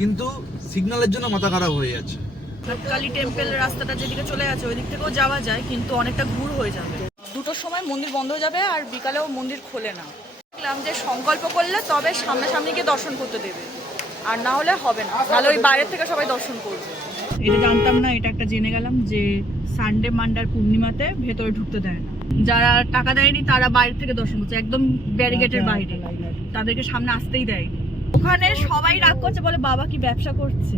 কিন্তু সিগন্যালের জন্য মাথা খারাপ হয়ে যাচ্ছে। কালী টেম্পল রাস্তাটা যেদিকে চলে গেছে ওই দিক থেকেও যাওয়া যায়, কিন্তু অনেকটা ঘুর হয়ে যাবে। 2টোর সময় মন্দির বন্ধ হয়ে যাবে আর বিকালেও মন্দির খোলে না। দেখলাম যে সংকল্প করলে তবে সামনাসামনি গিয়ে দর্শন করতে দেবে, আর না হলে হবে না, তাহলে ওই বাইরের থেকে সবাই দর্শন করবে। এটা জানতাম না, এটা একটা জেনে গেলাম যে সানডে মানডে আর পূর্ণিমাতে ভেতরে ঢুকতে দেয় না। যারা টাকা দেয়নি তারা বাইরে থেকে দর্শন করছে, একদম ব্যারিগেটের বাইরে, তাদেরকে সামনে আসতেই দেয়নি। ওখানে সবাই রাগ করছে, বলে বাবা কি ব্যবসা করছে।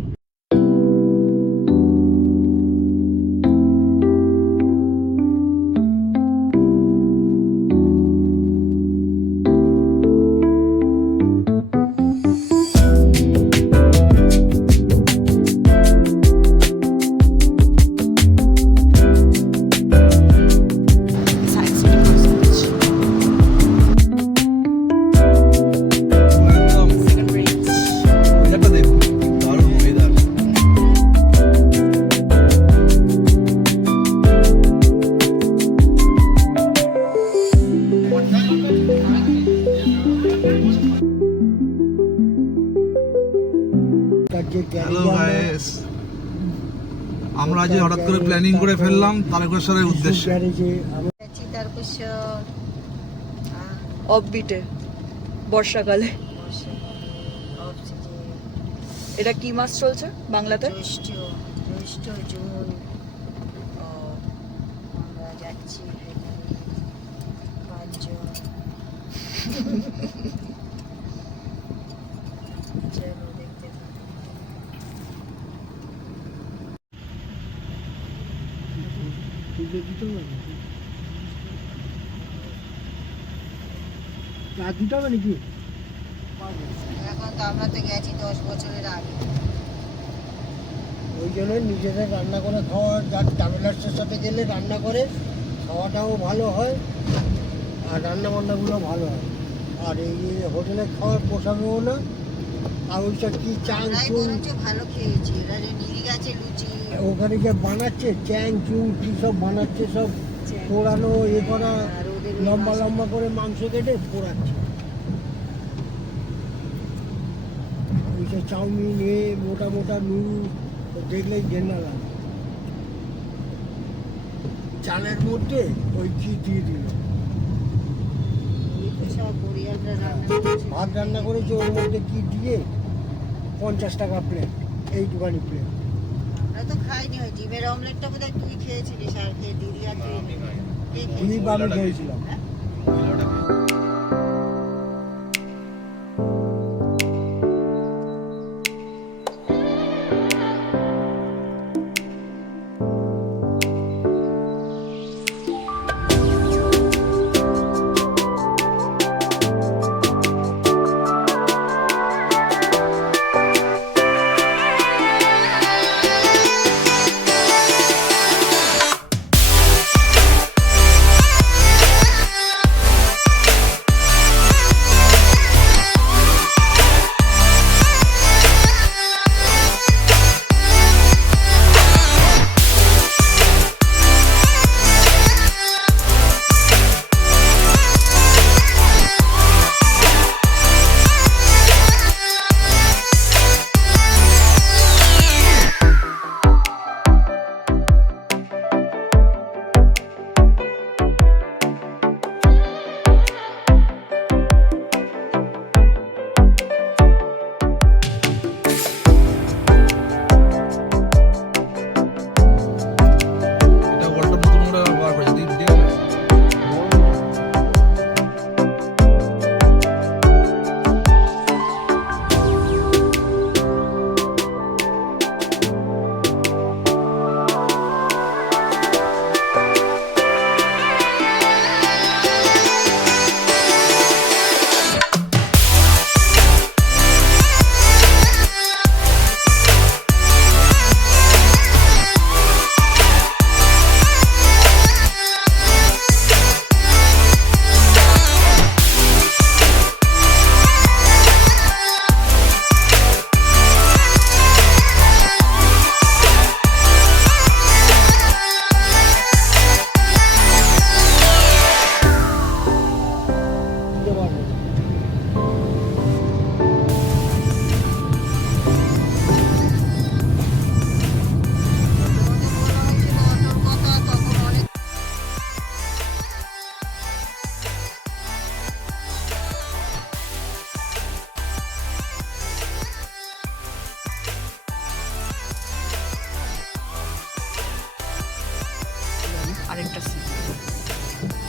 হ্যালো গাইস, আমরা আজ হঠাৎ করে প্ল্যানিং করে ফেললাম তারকেশ্বরের উদ্দেশ্যে। অফবিটে বর্ষাকালে। এটা কি মাস চলছে বাংলাতে? জ্যৈষ্ঠ জুন। আমরা যাচ্ছি 5 জন। চলো দেখতে নাকি? এখন তো আমরা তো গেছি 10 বছরের আগে। ওই জন্য নিজেদের রান্না করে খাওয়া, যার ট্রাভেলার্সের সাথে গেলে রান্না করে খাওয়াটাও ভালো হয় আর রান্না বান্নাগুলো ভালো হয়। আর এই হোটেলে খাওয়ার পোষাবেও না। আর ওইসব কি চাং চুং ভালো খেয়েছি, এরা নীল গাছে লুচি ওখানে যে বানাচ্ছে চ্যাং চুং কী সব বানাচ্ছে, সব পোড়ানো করা, লম্বা লম্বা করে মাংস কেটে পোড়াচ্ছে। ওইসব চাউমিন মোটা মোটা নুন দেখলেই ঘেন্না লাগে। চালের মধ্যে ওই কি দিয়ে দিল, ভাত রান্না করেছে ওর মধ্যে কি দিয়ে 50 টাকা প্লেট, এইটুখানি প্লেট। আমরা তো খাইনি, ওই ডিমের অমলেটটা বোধহয় তুই খেয়েছিলিস আর খেয়ে দিদি আর তুই আমি খেয়েছিলাম।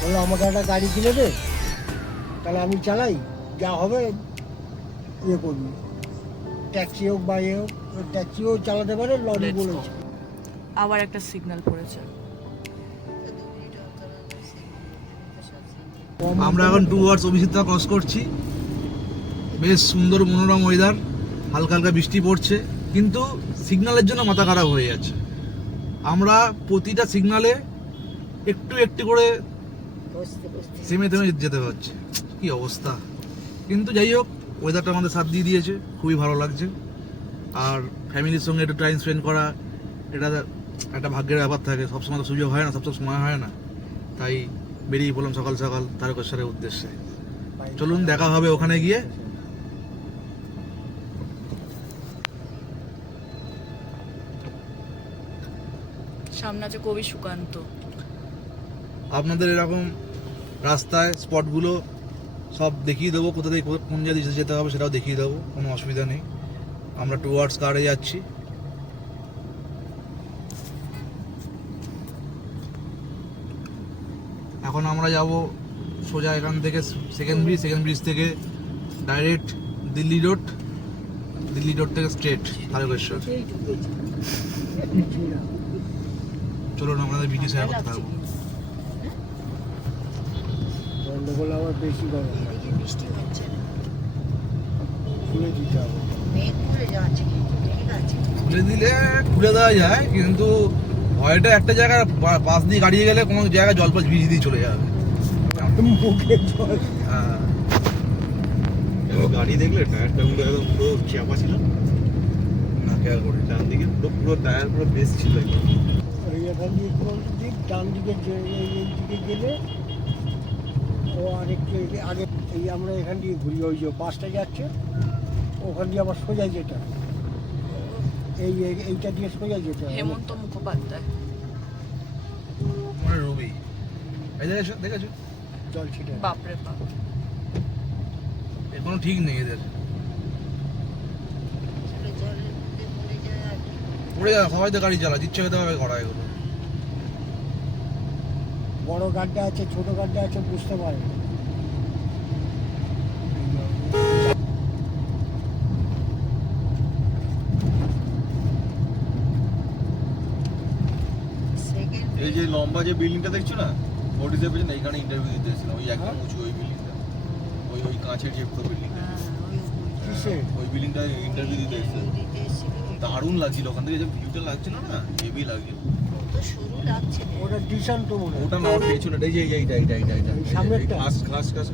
বললো আমাকে একটা গাড়ি কিনে দে, তাহলে আমি চালাই, যা হবে ইয়ে করবি, ট্যাক্সি হোক বা ইয়ে হোক, ট্যাক্সিও চালাতে পারে, লরি Let's go. বলেছে। আবার একটা সিগন্যাল পড়েছে। আমরা এখন টুয়ার্ডস অভিজিৎটা ক্রস করছি। বেশ সুন্দর মনোরম ওয়েদার, হালকা হালকা বৃষ্টি পড়ছে, কিন্তু সিগন্যালের জন্য মাথা খারাপ হয়ে যাচ্ছে। আমরা প্রতিটা সিগন্যালে একটু একটু করে বসতে বসতে থেমে থেমে যেতে হচ্ছে, কি অবস্থা। কিন্তু যাই হোক, ওয়েদারটা আমাদের সাথ দিয়ে দিয়েছে, খুবই ভালো লাগছে। আর ফ্যামিলির সঙ্গে একটু টাইম স্পেন্ড করা, এটা একটা ভাগ্যের ব্যাপার থাকে, সবসময় তো সুযোগ হয় না, সবসময় সময় হয় না। তাই বেরিয়ে পড়লাম সকাল সকাল তারকেশ্বরের উদ্দেশ্যে। চলুন দেখা হবে ওখানে গিয়ে। সামনে আছে কবি সুকান্ত। আপনাদের এরকম রাস্তায় স্পটগুলো সব দেখিয়ে দেবো, কোথা থেকে কোন জায়গায় যেতে হবে সেটাও দেখিয়ে দেবো, কোনো অসুবিধা নেই। আমরা টুয়ার্ডস কারে যাচ্ছি। এখন আমরা যাব সোজা এখান থেকে সেকেন্ড ব্রিজ থেকে ডাইরেক্ট দিল্লি রোড থেকে স্ট্রেট তারকেশ্বর। চলুন আপনাদের ভিডিও শেয়ার করতে থাকবো। গন্ডগোল আবার বেশি গরম, এদিকে বৃষ্টি হচ্ছে না, খুলে দিতে হবে। মেঘ খুলে যাচ্ছে কিন্তু মেঘ আছে। খুলে দেওয়া যায়, কিন্তু ভয়টা একটা জায়গায় পাশ দিয়ে গাড়িয়ে গেলে কোনো জায়গায় জল পাশ ভিজিয়ে দিয়ে চলে যাবে। মুখে জল। হ্যাঁ, গাড়ি দেখলে টায়ারটা একদম পুরো চাপা ছিল না খেয়াল করি। ডান দিকে পুরো টায়ার পুরো বেস ছিল একদম। ওই এখান দিয়ে কোন দিক ডান দিকে এই দিকে গেলে ও আরেকটু আগে, এই আমরা এখান দিয়ে ঘুরি, ওই যে বাসটা যাচ্ছে ওখান দিয়ে আবার সোজা যেতে হবে। এইটা দিয়ে সোজা যেতে হবে। হেমন্ত মুখোপাধ্যায়। মানে রবি এই জায়গায় দেখেছো জল ছিটে বাপরে বাপ। এর কোনো ঠিক নেই এদের। আসলে জলের মধ্যে পড়ে যায় আর কি। পড়ে যাবে, সবাই তো গাড়ি চালায়, ইচ্ছে হতে হবে করা এগুলো। বড় গাড্ডা আছে, ছোট গাড্ডা আছে, বুঝতে পারে না। Second এই যে লম্বা যে বিল্ডিংটা দেখছো না, ফোর্টিসের পেছনে, এইখানে ইন্টারভিউ দিতে এসেছিলাম। ওই একদম উঁচু ওই বিল্ডিংটা, ওই কাঁচের যে বিল্ডিংটা, কিসে? ওই বিল্ডিংটা ইন্টারভিউ দিতে এসেছিলাম। দিতে এসেছিল, দারুণ লাগছিল ওখান থেকে, যে ভিউটা লাগছিল না, হেভি লাগছিল। কত সরু লাগছে রে। ওটা ডিসান তো মনে হয়। ওটা না, ওর পেছনে এই যে এইটা এই সামনেরটা? খাস খাস খাস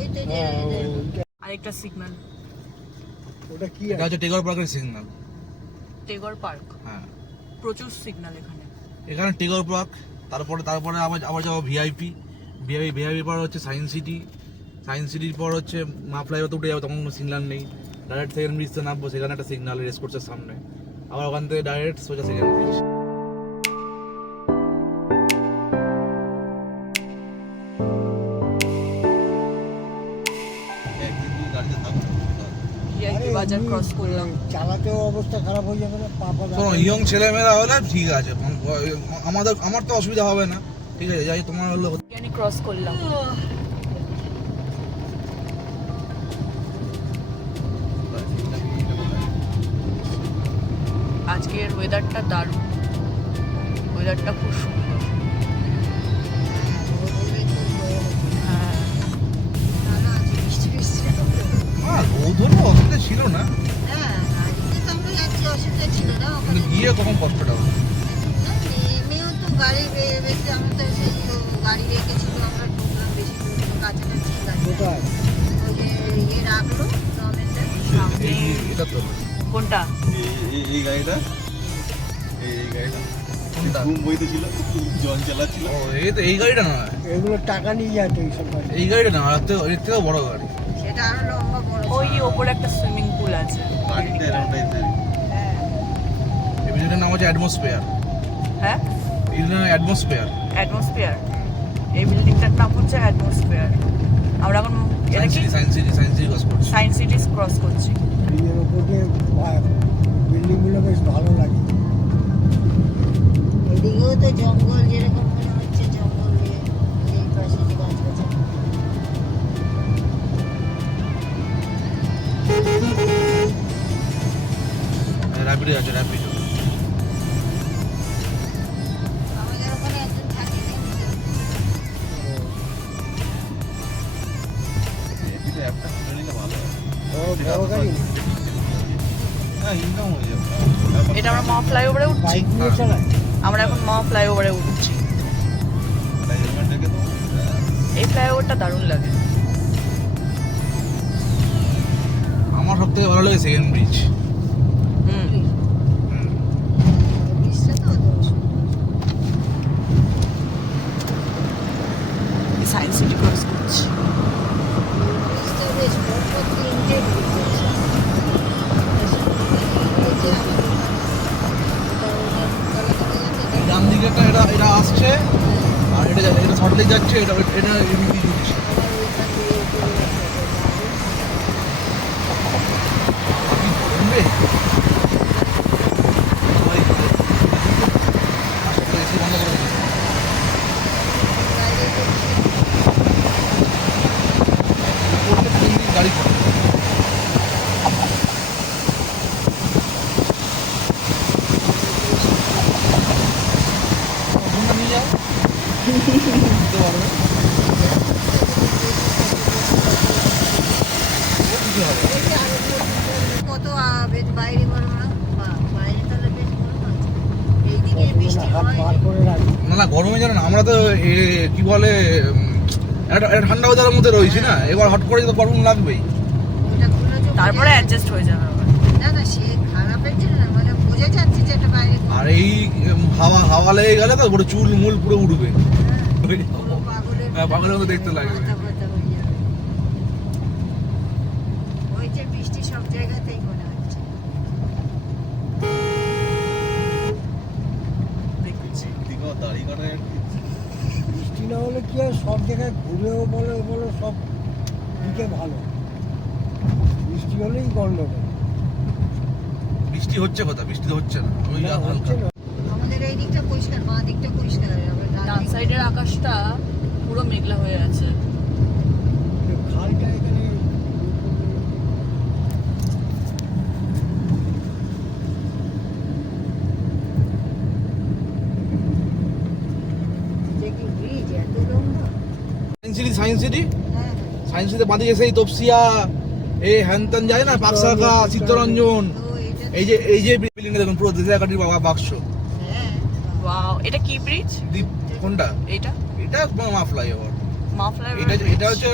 ওই তো যে হ্যাঁ, ওইটা। আরেকটা সিগন্যাল, ওটা কি এটা আছে? হচ্ছে টেগর পার্কের সিগন্যাল। টেগর পার্ক। হ্যাঁ, প্রচুর সিগন্যাল এখানে। এখানে টেগর পার্ক, তারপরে আবার যাবো ভিআইপি পর হচ্ছে সায়েন্স সিটির পর হচ্ছে মা ফ্লাইওভার উঠে যাবো, তখন কোনো সিগন্যাল নেই। ডাইরেক্ট সেকেন্ড ব্রিজতে নামবো, সেখানে একটা সিগন্যাল রেস করছে সামনে, আবার ওখান থেকে ডাইরেক্ট সোজা সেকেন্ড ব্রিজ। একদিন দুই গাড়িতে থাকবো। ভিআইপি বাজার এমনি, ক্রস করলাম। চালাতেও অবস্থা খারাপ হয়ে যাবে না, পাপা শোনো, ইয়ং ছেলেমেয়েরা হলে ঠিক আছে, আমার তো অসুবিধা হবে না, ঠিক আছে। যাই তোমার হলো বিরিয়ানি ক্রস করলাম। আজকের ওয়েদারটা দারুণ, ওয়েদারটা খুব সুন্দর। হ্যাঁ, না, আজকে বৃষ্টি বৃষ্টি হবে। রোদও অসুবিধা ছিল না, হ্যাঁ, গাড়িতে তো আমরা যাচ্ছি, অসুবিধা ছিল না কিন্তু ওখানে। গিয়ে তখন কষ্টটা হলো। না, নেমেও তো গাড়ি বেশি, আমরা তো সেই গাড়ি রেখেছিল, আমরা ঢুকলাম বেশি দূর কাছাকাছি গাড়ি। কোথায়? ওই যে ইয়ে রাখলো গভর্নমেন্টের। সামনে এটা তো কোনটা? এই গাড়িটা, এই গাড়িটা কোনটা? ঘুম বইতে ছিল, জন চালাচ্ছিল। ও, এই গাড়িটা না, এগুলো টাকা নিয়ে যাচ্ছে এইসব গাড়ি। এই গাড়িটা না, এর থেকেও বড় গাড়ি। সেটা আরো লম্বা বড়। ওই ওপরে একটা সুইমিং পুল আছে। গাড়িটা এরকম টাইপের। হ্যাঁ, এই বিল্ডিংটার নাম হচ্ছে অ্যাটমসফিয়ার। হ্যাঁ, অ্যাটমসফিয়ার। অ্যাটমসফিয়ার। এই বিল্ডিংটার নাম হচ্ছে অ্যাটমসফিয়ার। আমরা এখন এটা কি সায়েন্স সিটি ক্রস করছি। সায়েন্স সিটি ক্রস করছি। ব্রিজের ওপর দিয়ে বিল্ডিংগুলো বেশ ভালো লাগে। এদিকেও তো জঙ্গল, যেরকম মনে হচ্ছে জঙ্গল এই পাশে র্যাপিডো আছে, র্যাপিডো। আমাদের ওখানে একজন থাকে এপিতে অ্যাপটা খুলে নিলে ভালো হয়। বড় গাড়ি হ্যাঁ, ইনকাম হয়ে যাবে। এটা আমরা মা ফ্লাইওভারে উঠছি। বাইক নিয়ে চালায়। আমরা এখন মা ফ্লাইওভারে উঠছি। তাই হেলমেট রেখে তো এই ফ্লাইওভারটা দারুণ লাগে। আমার সব থেকে ভালো লাগে সেকেন্ড ব্রিজ। হুম, বিশ্ব তো সায়েন্স সিটি ক্রস করছি। ব্রিজটা বেশ বড়, 3টে ব্রিজ আছে। ডান দিকেটা এটা আসছে, আর এটা শর্টলে যাচ্ছে, এটা এমনি জুড়ছে। শুনবে? এসি বন্ধ করে দিন। গাড়ি করে নিয়ে যাও, দিতে পারবে। কিছু হবে না। কত বেশ বাইরে বড় না, বাইরে তাহলে বেশ বড় আছে। এইদিকে বৃষ্টি হাত হয় বার করে রাখি। না গরমে জানো না, আমরা তো কি বলে একটা ঠান্ডা ওয়েদারের মধ্যে রয়েছি না, এবার হট করে তো গরম লাগবেই। ওটা খুলে যে তারপরে বোঝা অ্যাডজাস্ট হয়ে যাবে আবার। না না, সে খারাপের জন্য না, মানে বোঝা যাচ্ছে যে এটা বাইরে আর এই হাওয়া লেগে গেলে তো পুরো চুল মুল পুরো উঠবে। পুরো পাগলের হ্যাঁ, পাগলের মতো দেখতে লাগবে। মাথা ব্যথা হয়ে যাবে। ওই যে বৃষ্টি সব জায়গাতেই মনে হচ্ছে। দেখছি। দিকে দাড়ি কাটায় আর কি। বৃষ্টি না হলে কি হয়, সব জায়গায় ঘুরেও বলো সব দিকে ভালো। বৃষ্টি হলেই গন্ডগোল। বৃষ্টি হচ্ছে কথা, বৃষ্টি তো হচ্ছে না, ওই না, হালকা। হচ্ছে না। আমাদের এই দিকটা পরিষ্কার, বাঁ দিকটা পরিষ্কার, আবার ডান ডান দিকটা- সাইডের আকাশটা পুরো মেঘলা হয়ে আছে। খালটা এখানে যে কি ব্রিজ এত লম্বা। সায়েন্স সিটি হ্যাঁ সায়েন্স সিটি বাদিকে সেই তপসিয়া এই হ্যানত্যান যায় না, পাকশাখা, চিত্তরঞ্জন, তো এটা এই যে বিল্ডিংটা দেখুন পুরো দেশাকাঠির বাক্স। হ্যাঁ ওয়াও, এটা কি ব্রিজ? দ্বীপ কোনটা? এইটা এটা মা ফ্লাইওভার। মা ফ্লাইওভার। এটা হচ্ছে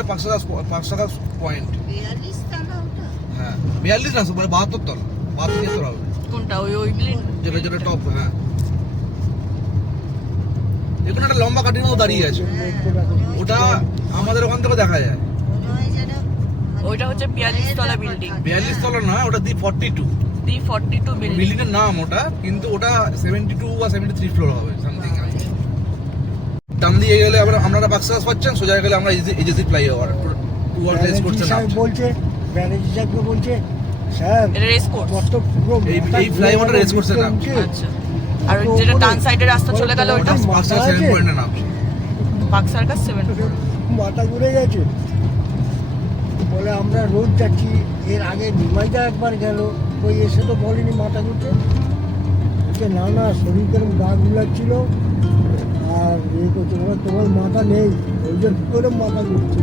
পাকশাখা পয়েন্ট। 42 তলা ওটা। হ্যাঁ 42 না, 72 তলা, 72 হবে কোনটা? ওই বিল্ডিং। যেটা টপ। হ্যাঁ দেখুন একটা লম্বা কাঠির মতো দাঁড়িয়ে আছে, হ্যাঁ, মনে হয়- ওটা আমাদের ওখান থেকে দেখা যায়। মনে হয় যেন মানে ওইটা হচ্ছে 42 তলা বিল্ডিং। 42 তলা না, ওটা দি 42 D42 বিল্ডিং। বিল্ডিং এর নাম ওটা, কিন্তু ওটা 72 বা 73 ফ্লোর হবে সামথিং। ডান দিয়ে গেলে আপনারা বাক্সাস পাচ্ছেন, সোজা গেলে আমরা এজেসি ফ্লাইওভার টুয়ার্ড রেস করতে ব্যানার্জি সাহেব নামছি। বলছে, ব্যানার্জি সাহেবকে বলছে, স্যার এটা রেস কোর্স। আমার তো পুরো এই ফ্লাইওভারটা রেস করছে না। আচ্ছা। আর ওই যেটা ডান সাইডের রাস্তা চলে গেল ওটা বাক্সাস 7 পয়েন্টে নামছি। Park circus 7। মাথা ঘুরে গেছে। বলে আমরা রোজ যাচ্ছি, এর আগে নিমাইদা একবার গেল, ওই এসে তো বলেনি মাথা ঘুরছে। বলছে না না, শরীর কেরম গা গুলাচ্ছিল আর করছে, বলে তোমার মাথা নেই, ওই জন্য করে মাথা ঘুরছে।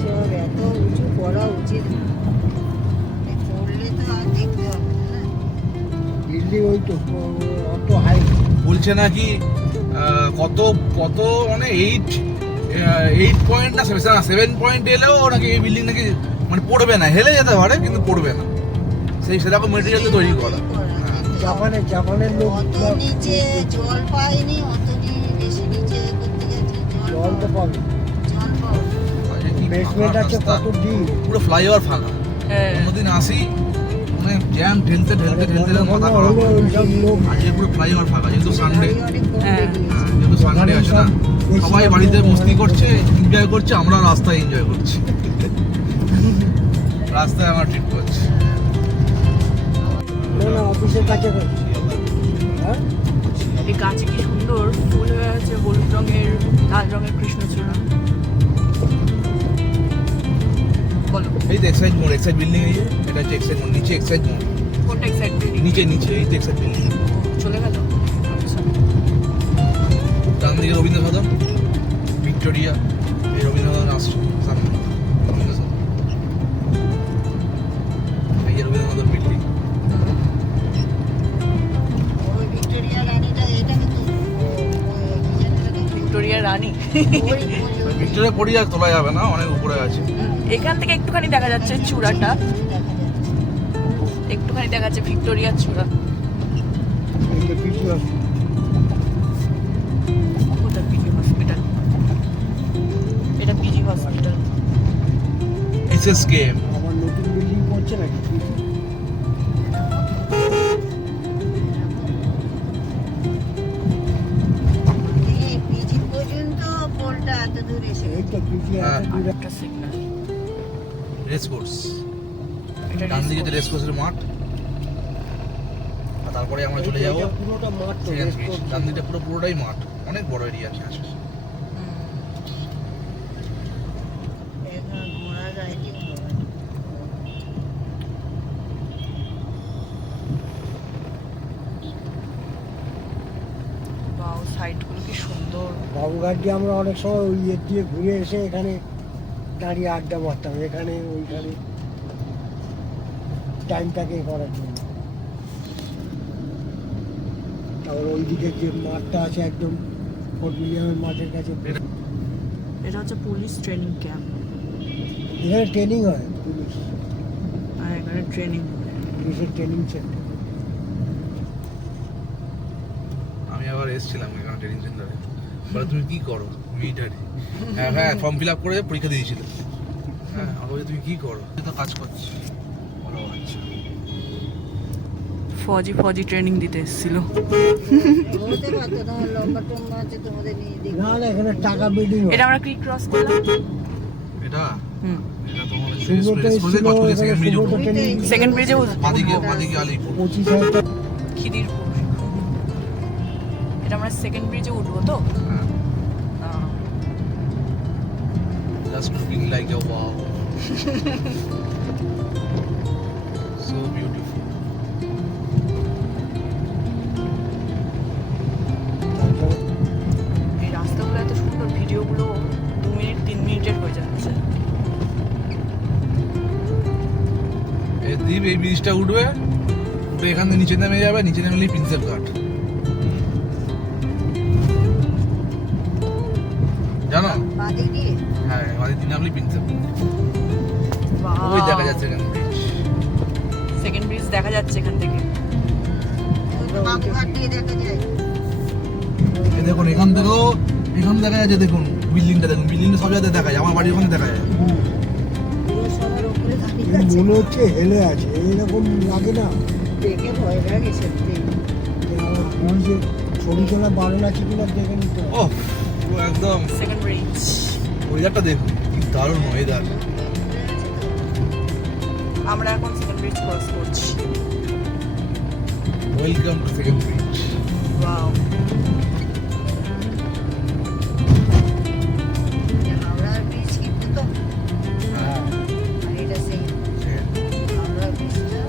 সব এত উঁচু করা উচিত না, মানে করলে তো আর দেখতে হবে না। বিল্ডিং ওই তো অত হাই। বলছে নাকি কত কত মানে 8 পয়েন্ট না 7 পয়েন্ট এলেও নাকি এই বিল্ডিং নাকি মানে পড়বে না, হেলে যেতে পারে কিন্তু পড়বে না, সেরকম মেটেরিয়াল তৈরি করা। জাপানের লোক অত নিচে জল পায়নি, অত বেশি নিচে করতে গেছে জল তো পাবে। জল পাওয়া বেসমেন্ট আছে কত ডিপ। পুরো ফ্লাইওভার ফাঁকা। হ্যাঁ। অন্যদিন আসি মানে জ্যাম ঠেলতে মাথা খারাপ হলে হয়। ওইসব লোক আজকে পুরো ফ্লাইওভার ফাঁকা, যেহেতু সানডে। গাড়ি অনেক কম হ্যাঁ। বেরিয়েছে। যেহেতু সানডে আছে না, সবাই বাড়িতে মস্তি করছে, এনজয় করছে, আমরা রাস্তায় এনজয় করছি। রাস্তায় আমরা ট্রিপ করছি। না না অফিসের কাছে করছি। হ্যাঁ এই গাছে কি সুন্দর ফুল হয়ে আছে, হলুদ রঙের, লাল রঙের কৃষ্ণচূড়া। বলো এই তো এক্সাইজ মোড়, এক্সাইজ বিল্ডিং, এই যে এটা হচ্ছে এক্সাইজ মোড়, নিচে এক্সাইজ মোড়। কোনটা এক্সাইট বিল্ডিং? নিচে নিচে এই টেক্সাস বিল্ডিং। চলে গেল। আচ্ছা ডান দিকে রবীন্দ্র সদন, ভিক্টোরিয়া, এই রবীন্দ্র সদন আসছে সামনে রবীন্দ্র সদন, এই যে রবীন্দ্র সদন বিল্ডিং। ওই ভিক্টোরিয়া রানীটা এটা কিন্তু ভিক্টোরিয়া রানী। ভিক্টোরিয়া পড়ি আর তোলা যাবে না, অনেক উপরে আছে। এখান থেকে একটুখানি দেখা যাচ্ছে চূড়াটা, একটুখানি দেখা যাচ্ছে ভিক্টোরিয়ার চূড়া। এইটা পিছু আসছে। কোথায়? PG hospital. এটা পিজি হসপিটাল। এসএসকে আবার নতুন বিল্ডিং করছে নাকি পিজি পর্যন্ত পোলটা এত দূর এসে এই তো পিছু হ্যাঁ। এত দূরে একটা সিগন্যাল। রেস কোর্স, এটা ডান দিকে রেস কোর্সের মাঠ, আর তারপরে আমরা চলে যাবো এইটা পুরোটা মাঠ তো সেকেন্ড রেস ব্রিজ। কোর্স। ডান দিকটা পুরোটাই মাঠ, অনেক বড় এরিয়া আছে আসলে। এখানে ঘোড়া রাইডিং হবে। বাও, সাইডগুলো কি সুন্দর। বাবুঘাট দিয়ে আমরা অনেক সময় ওই ইয়ে দিয়ে ঘুরে এসে এখানে দাঁড়িয়ে আড্ডা মারতাম, এখানে ওইখানে টাইমটাকে করার জন্য। তারপর ওইদিকে যে মাঠটা আছে একদম ফোর্ট উইলিয়ামের মাঠের কাছে, এটা হচ্ছে পুলিশ ট্রেনিং ক্যাম্প। এখানে ট্রেনিং হয় পুলিশ, আর এখানে ট্রেনিং হয়। পুলিশের ট্রেনিং সেন্টার। আমি আবার এসেছিলাম এখানে ট্রেনিং সেন্টারে, বলে তুমি কি করো? মিলিটারি। হ্যাঁ, ফর্ম ফিল আপ করে পরীক্ষা দিয়েছিল। হ্যাঁ, আমি বলি তুমি কি করো? আমি তো কাজ করছি। বলো আচ্ছা। ফজি ট্রেনিং দিতে এসেছিল। বলতে পারতো তোমার লম্বা টম্বা আছে তোমাদের নিয়ে দেখি। না না, এখানে টাকা বিল্ডিং হয়। এটা আমরা কি ক্রস করলাম? এটা হুম, এটা তোমার সুব্রত এসেছিল, এখানে সুব্রত ট্রেনিং সেকেন্ড ব্রিজে মাদিকে আলিপুর। 25,000 টাকা। খিদিরপুর। এটা আমরা সেকেন্ড ব্রিজে উঠবো তো? হ্যাঁ, ah, just looking like a wow, so beautiful. এই রাস্তাগুলো এত সুন্দর, ভিডিওগুলো 2 মিনিট 3 মিনিটের হয়ে যাচ্ছে। এই দ্বীপ, এই ব্রিজটা উঠবে, উঠে এখান থেকে নিচে নেমে যাবে, নিচে নেমে প্রিন্সেপ ঘাট। জানো? বাদে দিয়ে হ্যাঁ, আমাদের দিন নামলি প্রিন্সেপ। ওই দেখা যাচ্ছে এখানে ব্রিজ। সেকেন্ড ব্রিজ দেখা যাচ্ছে এখান থেকে। বাবুঘাট দিয়ে দেখা যায়। এই দেখুন এখান দেখা যাচ্ছে, দেখুন বিল্ডিংটা, দেখুন বিল্ডিংটা সব জায়গায় দেখা যায়, আমার বাড়ির ওখানে দেখা যায়। পুরো সবার উপরে দাঁড়িয়ে এর আছে। মনে হচ্ছে হেলে আছে, এইরকম লাগে না? দেখে ভয় লাগে সত্যি। ব্রিজে ছবি তোলা বারণ আছে কিনা দেখে নিতে হবে। ও পুরো একদম সেকেন্ড ব্রিজ। ওয়েদারটা দেখুন, কি দারুণ ওয়েদার। আমরা এখন সেকেন্ড ব্রিজ ক্রস করছি। Welcome to second bridge. Wow, হাওড়ার ব্রিজ কিন্তু তো হ্যাঁ, আর এটা সেই হাওড়ার ব্রিজটা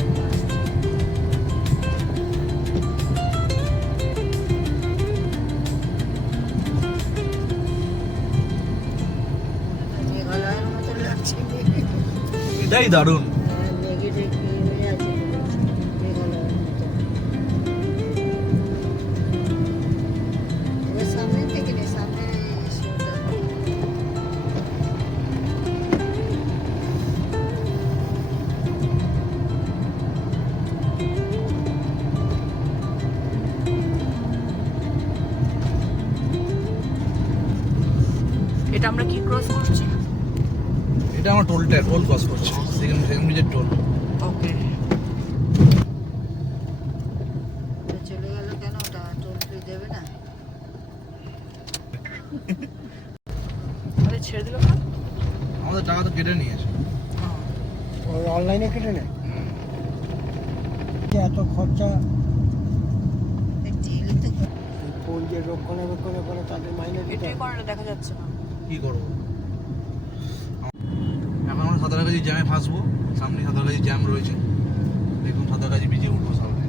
মেঘালয়ের মতো লাগছে। এটাই দারুণ। মেঘে ঢেকে হয়ে আছে মেঘালয়ের মতো। এবার সামনে থেকে নে, সামনে এসে এটা আমরা কি ক্রস করছি? এটা আমার টোল ক্রস করছে, সেকেন্ড ব্রিজের টোল। ওকে, চলে গেল কেন? ওটা টোল ফি দেবে না? তাহলে ছেড়ে দিল না? আমাদের টাকা তো কেটে নিয়েছে। ওই অনলাইনে কেটে নেয়। যে এত খরচা ডেলি তো ফোন যে রক্ষণাবেক্ষণে করে তাদের মাইনে দিতে এটাই হয়। করাটা দেখা যাচ্ছে না। কি করবো? এখন আমরা সাঁতারগাছি জ্যামে ফাঁসবো, সামনে সাঁতারগাছি জ্যাম রয়েছে। দেখুন সাঁতারগাছি ব্রিজে উঠবো সামনে।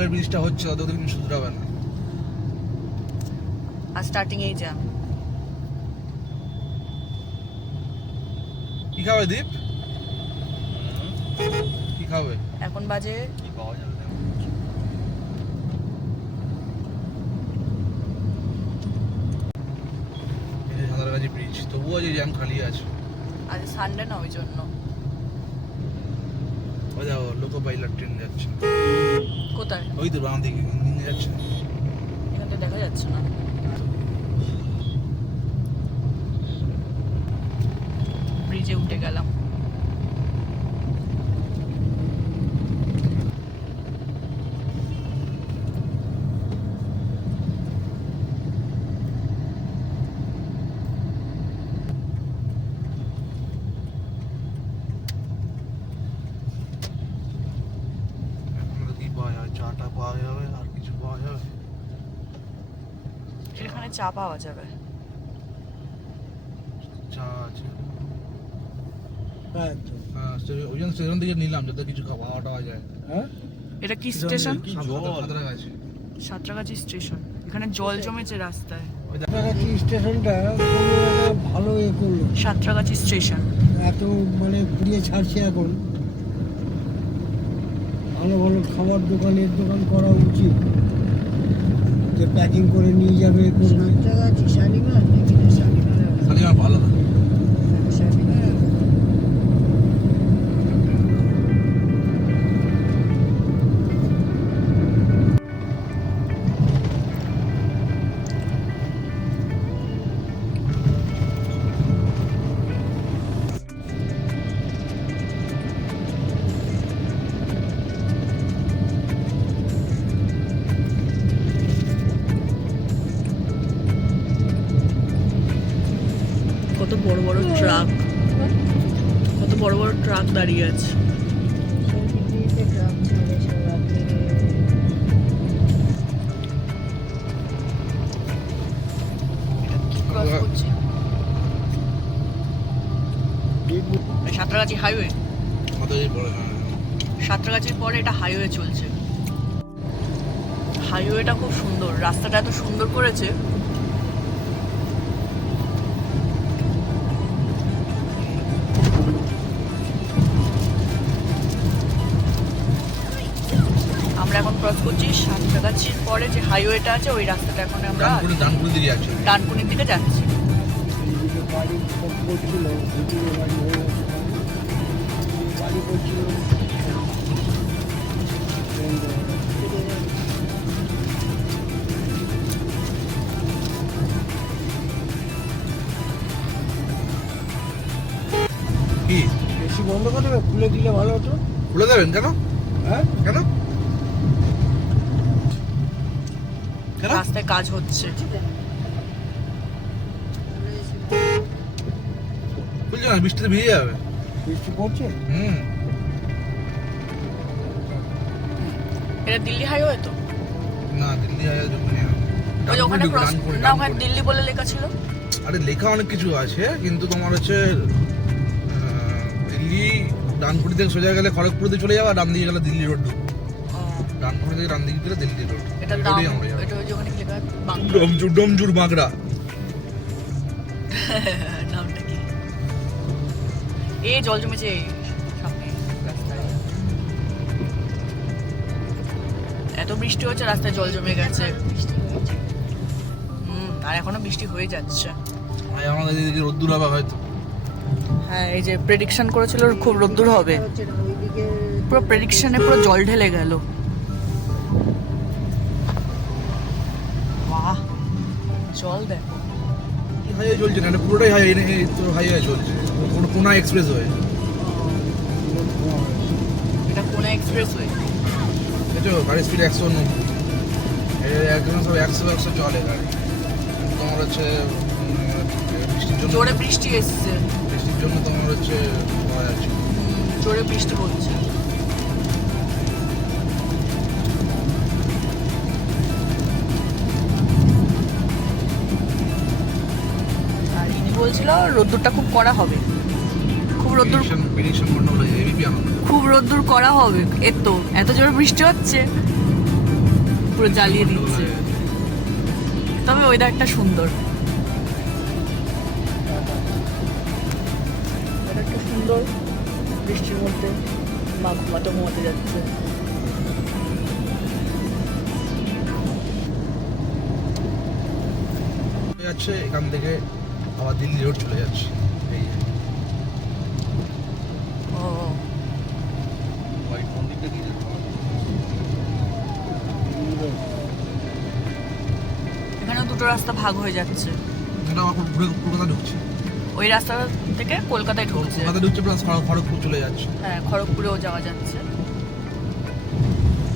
জলের ব্রিজটা হচ্ছে অত কিন্তু শুধরাবে না। আর স্টার্টিং এই জ্যাম। কি খাবে দীপ? কি খাবে? এখন বাজে কি পাওয়া যাবে দেখো। এই যে সাঁতরাগাছি ব্রিজ, তবুও যে জ্যাম খালি আছে। আজ সানডে না, ওই জন্য। ও যাও, লোকো পাইলট ট্রেন যাচ্ছে। কোথায়? ওই তো বাঁ দিকে নিয়ে যাচ্ছে। এখান থেকে দেখা যাচ্ছে না। ব্রিজে উঠে গেলাম। এখন কি পাওয়া যাবে? চাটা পাওয়া যাবে, আর কিছু পাওয়া যাবে? এখানে চা পাওয়া যাবে। চা আছে। হ্যাঁ হ্যাঁ, ওই জন্য স্টেশন থেকে নিলাম যাতে কিছু খাওয়া টাওয়া যায়। হ্যাঁ এটা কি স্টেশন? কি জল। সাঁতরাগাছি। সাঁতরাগাছি স্টেশন। এখানে জল জমেছে রাস্তায়। ওই দেখ, সাঁতরাগাছি স্টেশনটা কোনো একটা ভালো এ করলো, সাঁতরাগাছি স্টেশন। এত মানে ঘুরিয়ে ছাড়ছে এখন। ভালো ভালো খাবার দোকানের দোকান করা উচিত, যে প্যাকিং করে নিয়ে যাবে এ করবে। সাঁতরাগাছি শালিমার নাকি না? শালিমার শালিমার ভালো না। শালিমার কত বড় বড় ট্রাক, কত বড় বড় ট্রাক দাঁড়িয়ে আছে। দিল্লিতে ট্রাক ছাড়ে সব রাত্রে। ক্রস করছি। সাঁতরাগাছি হাইওয়ে। মাথায় পড়ে। হ্যাঁ, সাঁতরাগাছির পরে এটা হাইওয়ে চলছে। হাইওয়েটা খুব সুন্দর, রাস্তাটা এত সুন্দর করেছে। আমরা এখন ক্রস করছি সাঁতরাগাছির পরে যে হাইওয়েটা আছে, ওই রাস্তাটা এখন আমরা ডানকুনি দিকে যাচ্ছে। ডানকুনির দিকে যাচ্ছি। এইদিকে বাড়ি সব করছিল, ভিতরে বাড়ি হয়ে গেছে, বাড়ি করছিল। কি বেশি বন্ধ করে দেবে, খুলে দিলে ভালো হতো। খুলে দেবেন কেন? হ্যাঁ কেন? কেন? রাস্তায় কাজ হচ্ছে। খুলছে না, বৃষ্টিতে ভিজে যাবে। বৃষ্টি পড়ছে। হুম। এটা দিল্লি হাইওয়ে তো? না, দিল্লি হাইওয়ে যখন ওই যে ওখানে ক্রস না, ওখানে দিল্লি বলে লেখা ছিল। আরে লেখা অনেক কিছু আছে, কিন্তু তোমার হচ্ছে দিল্লি ডানকুনি থেকে সোজা গেলে খড়গপুর দিয়ে চলে যাবে, আর ডান দিকে গেলে দিল্লি রোড ঢুকবে। ডানকুনি থেকে ডান দিকে গেলে দিল্লি রোড। এটা এই দাম, রোডেই আমরা যাবো। এটা ওই যে ওখানে লেখা বাংলা। ডমজুর বাগড়া। নামটা কি? এই জল জমেছে এই সামনে রাস্তায়। এত বৃষ্টি হচ্ছে, রাস্তায় জল জমে গেছে। আর এখনো বৃষ্টি হয়ে যাচ্ছে। আর আমাদের এদিকে রোদ্দুর হবে হয়তো। হ্যাঁ, এই যে প্রেডিকশন করেছিল খুব রোদ্দুর হবে, হচ্ছে না, ওইদিকে পুরো প্রেডিকশনে পুরো জল ঢেলে গেল। বাহ, জল দেখো। হাইওয়ে চলছে না, এটা পুরোটাই হাইওয়ে চলছে, কোনো কোনা এক্সপ্রেস হয়ে। এটা কোন এক্সপ্রেস ওয়ে? দেখছো গাড়ির স্পিড 190, একদম সব 100 চলে গাড়ি। তোমার হচ্ছে বৃষ্টির জন্য, জোরে বৃষ্টি এসছে, বৃষ্টির জন্য তোমার হচ্ছে পাওয়া যাচ্ছে। জোরে বৃষ্টি হচ্ছে। আর ইনি বলছিল রোদ্দুরটা খুব কড়া হবে, খুব রোদ্দুর, প্রেডিকশন করতে হলো এবিপি আমাদের। খুব রোদ্দুর করা হবে। এত জোরে বৃষ্টি হচ্ছে। পুরো জ্বালিয়ে দিচ্ছে। তবে ওয়েদারটা সুন্দর, ওয়েদারটা সুন্দর, বৃষ্টির মধ্যে মা ঘুমাতে যাচ্ছে। যাচ্ছে এখান থেকে আবার দিল্লি রোড চলে যাচ্ছে। এই যে ও হোয়াইট মন্দিরটা কি জানো? এখানেও দুটো রাস্তা ভাগ হয়ে যাচ্ছে। এটা এখন ঘুরে কলকাতা ঢুকছে, ওই রাস্তা থেকে কলকাতায় ঢুকছে। কলকাতা ঢুকছে প্লাস খড়গপুর চলে যাচ্ছে। হ্যাঁ, খড়গপুরেও যাওয়া যাচ্ছে।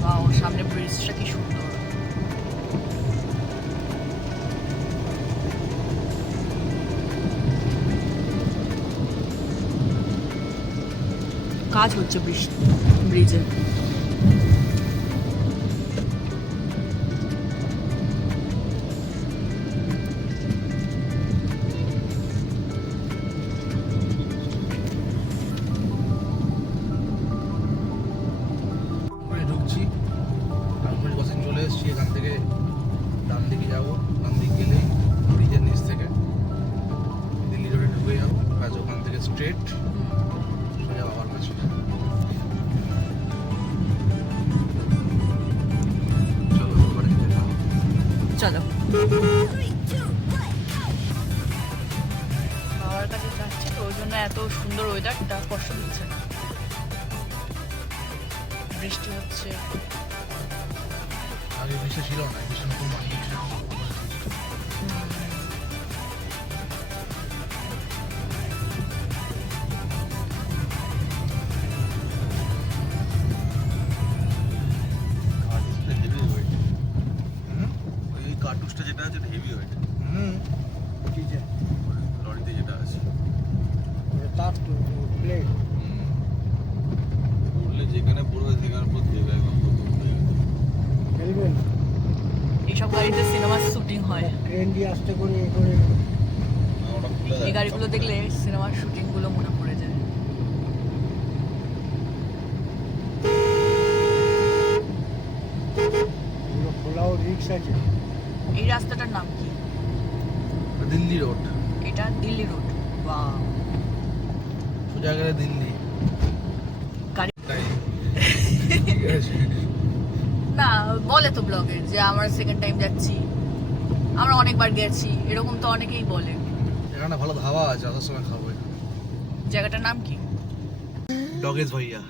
ওয়াও, সামনে ব্রিজটা কি সুন্দর। কাজ হচ্ছে ব্রিজে। ওখানে ঢুকছি, রামপুর ক্রসিং চলে এসেছি। এখান থেকে ডান দিকে যাবো, ডান দিকে গেলেই ব্রিজের নিচ থেকে দিল্লি রোডে ঢুকে যাবো। ব্যাস ওখান থেকে স্ট্রেট সোজা বাবার কাছে। চলো এবারে খেতে যাবো। চলো বাবার কাছে যাচ্ছি তো, ওই জন্য এত সুন্দর ওয়েদারটা কষ্ট দিচ্ছে না। বৃষ্টি হচ্ছে। আগে বৃষ্টি ছিল না, বৃষ্টি নতুন বানিয়েছে। কার্টুসটা হেভি ওয়েট। ওই কার্টুসটা যেটা আছে হেভি ওয়েট, লরিতে যেটা আছে। তার তো প্লেট উঠলে যেখানে পড়বে সেখানে পুরো দেবে একদম। খেলবেন এইসব গাড়িতে সিনেমার শুটিং হয়। ট্রেন দিয়ে আসতে করে এ করে ওটা খুলে এই দেয় গাড়িগুলো দেখলে সিনেমার শুটিং গুলো মনে পড়ে যায়। এগুলো খোলাও রিক্স আছে। এই রাস্তাটার নাম কি? দিল্লি রোড, এটা দিল্লি রোড। বাহ, সোজা গেলে দিল্লি। গাড়ি তাই ঠিক আছে। না বলে তো ব্লগে যে আমরা সেকেন্ড টাইম যাচ্ছি, আমরা অনেকবার গেছি, এরকম তো অনেকেই বলে। এখানে ভালো ধাবা আছে, আসার সময় খাবো। জায়গাটার নাম কি? डॉगेज भैया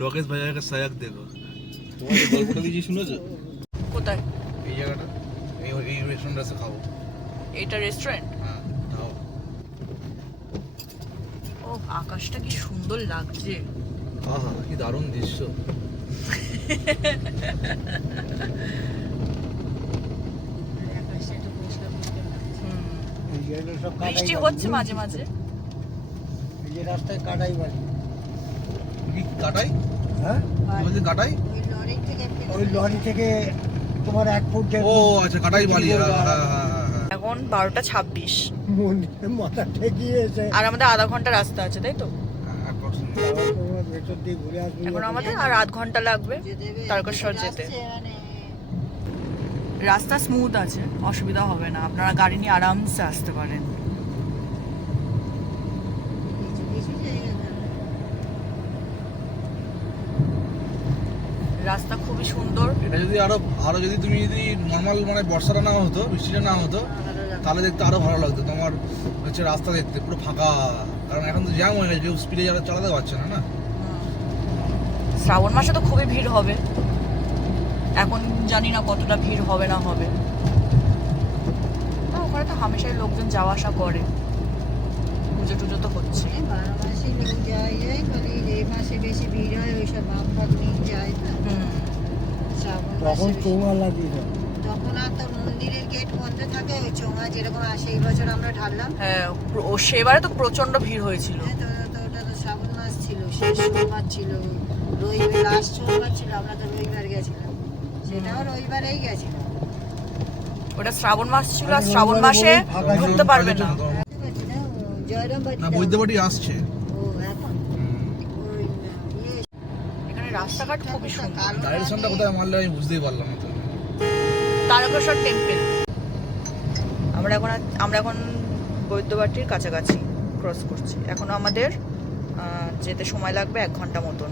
डॉगेज भैया का सयाक देखो। তোমার এই গল্পটা কি শুনেছো? কোথায়? এই জায়গাটা এই রেস্টুরেন্টে এসে খাবো। এটা রেস্টুরেন্ট? হ্যাঁ খাও। ও আকাশটা কি সুন্দর লাগছে। আহা কি দারুণ দৃশ্য। হুম, এই যে সব কাটাই বৃষ্টি বাড়ি। হচ্ছে মাঝে মাঝে। এই যে রাস্তায় কাটাই বাড়ি। কি কাটাই? হ্যাঁ কি বলছিস কাটাই? ওই লরি থেকে ওই লরি থেকে তোমার 1 ফুট ও আচ্ছা কাটাই বাড়ি। হ্যাঁ হ্যাঁ হ্যাঁ হ্যাঁ। এখন 12টা 26 মন্দিরে মাথা ঠেকিয়ে এসে আর আমাদের আধা ঘন্টা রাস্তা আছে, তাই তো? approximately। আবার তোমার ভেতর দিয়ে ঘুরে আসবে। এখন আমাদের আর আধ ঘন্টা লাগবে তারকেশ্বর যেতে। মানে রাস্তা স্মুথ আছে, অসুবিধা হবে না, আপনারা গাড়ি নিয়ে আরামসে আসতে পারেন। কিছু কিছু জায়গা না। রাস্তা খুবই সুন্দর। এটা যদি আরো যদি তুমি যদি নর্মাল মানে বর্ষাটা না হতো, বৃষ্টিটা না হতো, তাহলে দেখতে আরো ভালো লাগতো। তোমার হচ্ছে রাস্তা দেখতে পুরো ফাঁকা, কারণ এখন তো জ্যাম হয়ে গেছে, কেউ স্পিডে চালাতে পারছে না। না শ্রাবণ মাসে তো খুবই ভিড় হবে, এখন জানি না কতটা ভিড় হবে না হবে। ওখানে তো হামেশাই লোকজন যাওয়া আসা করে, পুজো টুজো তো হচ্ছে। 12 মাসে লোক যায় খালি এই মাসে বেশি ভিড় হয়, ওইসব মাপ ফাপ নিয়ে যায় না। শ্রাবণ তখন মাসে চোঙা লাগিয়ে দেয়। তখন আর তো মন্দিরের গেট বন্ধ থাকে, ওই চোঙা যেরকম আসে এই বছর আমরা ঢাললাম। হ্যাঁ, ও সেবারে তো প্রচন্ড ভিড় হয়েছিল। হ্যাঁ, তো ওটা তো শ্রাবণ মাস ছিল, শেষ সোমবার ছিল, রবিবার লাস্ট সোমবার ছিল, আমরা তো রবিবার গেছিলাম, সেটাও রবিবারেই গেছিলাম। ওটা শ্রাবণ মাস ছিল, আর শ্রাবণ মাসে ঢুকতে পারবে না। জয়রাম বাটি না বৈদ্যবাটি আসছে। ও এখন ওই ইয়ে এখানে রাস্তাঘাট খুবই সুন্দর। ডাইরেকশনটা কোথায় মারলে আমি বুঝতেই পারলাম না তো। তারকেশ্বর টেম্পল। আমরা এখন বৈদ্যবাটির কাছাকাছি ক্রস করছি। এখনো আমাদের যেতে সময় লাগবে 1 ঘন্টা মতন।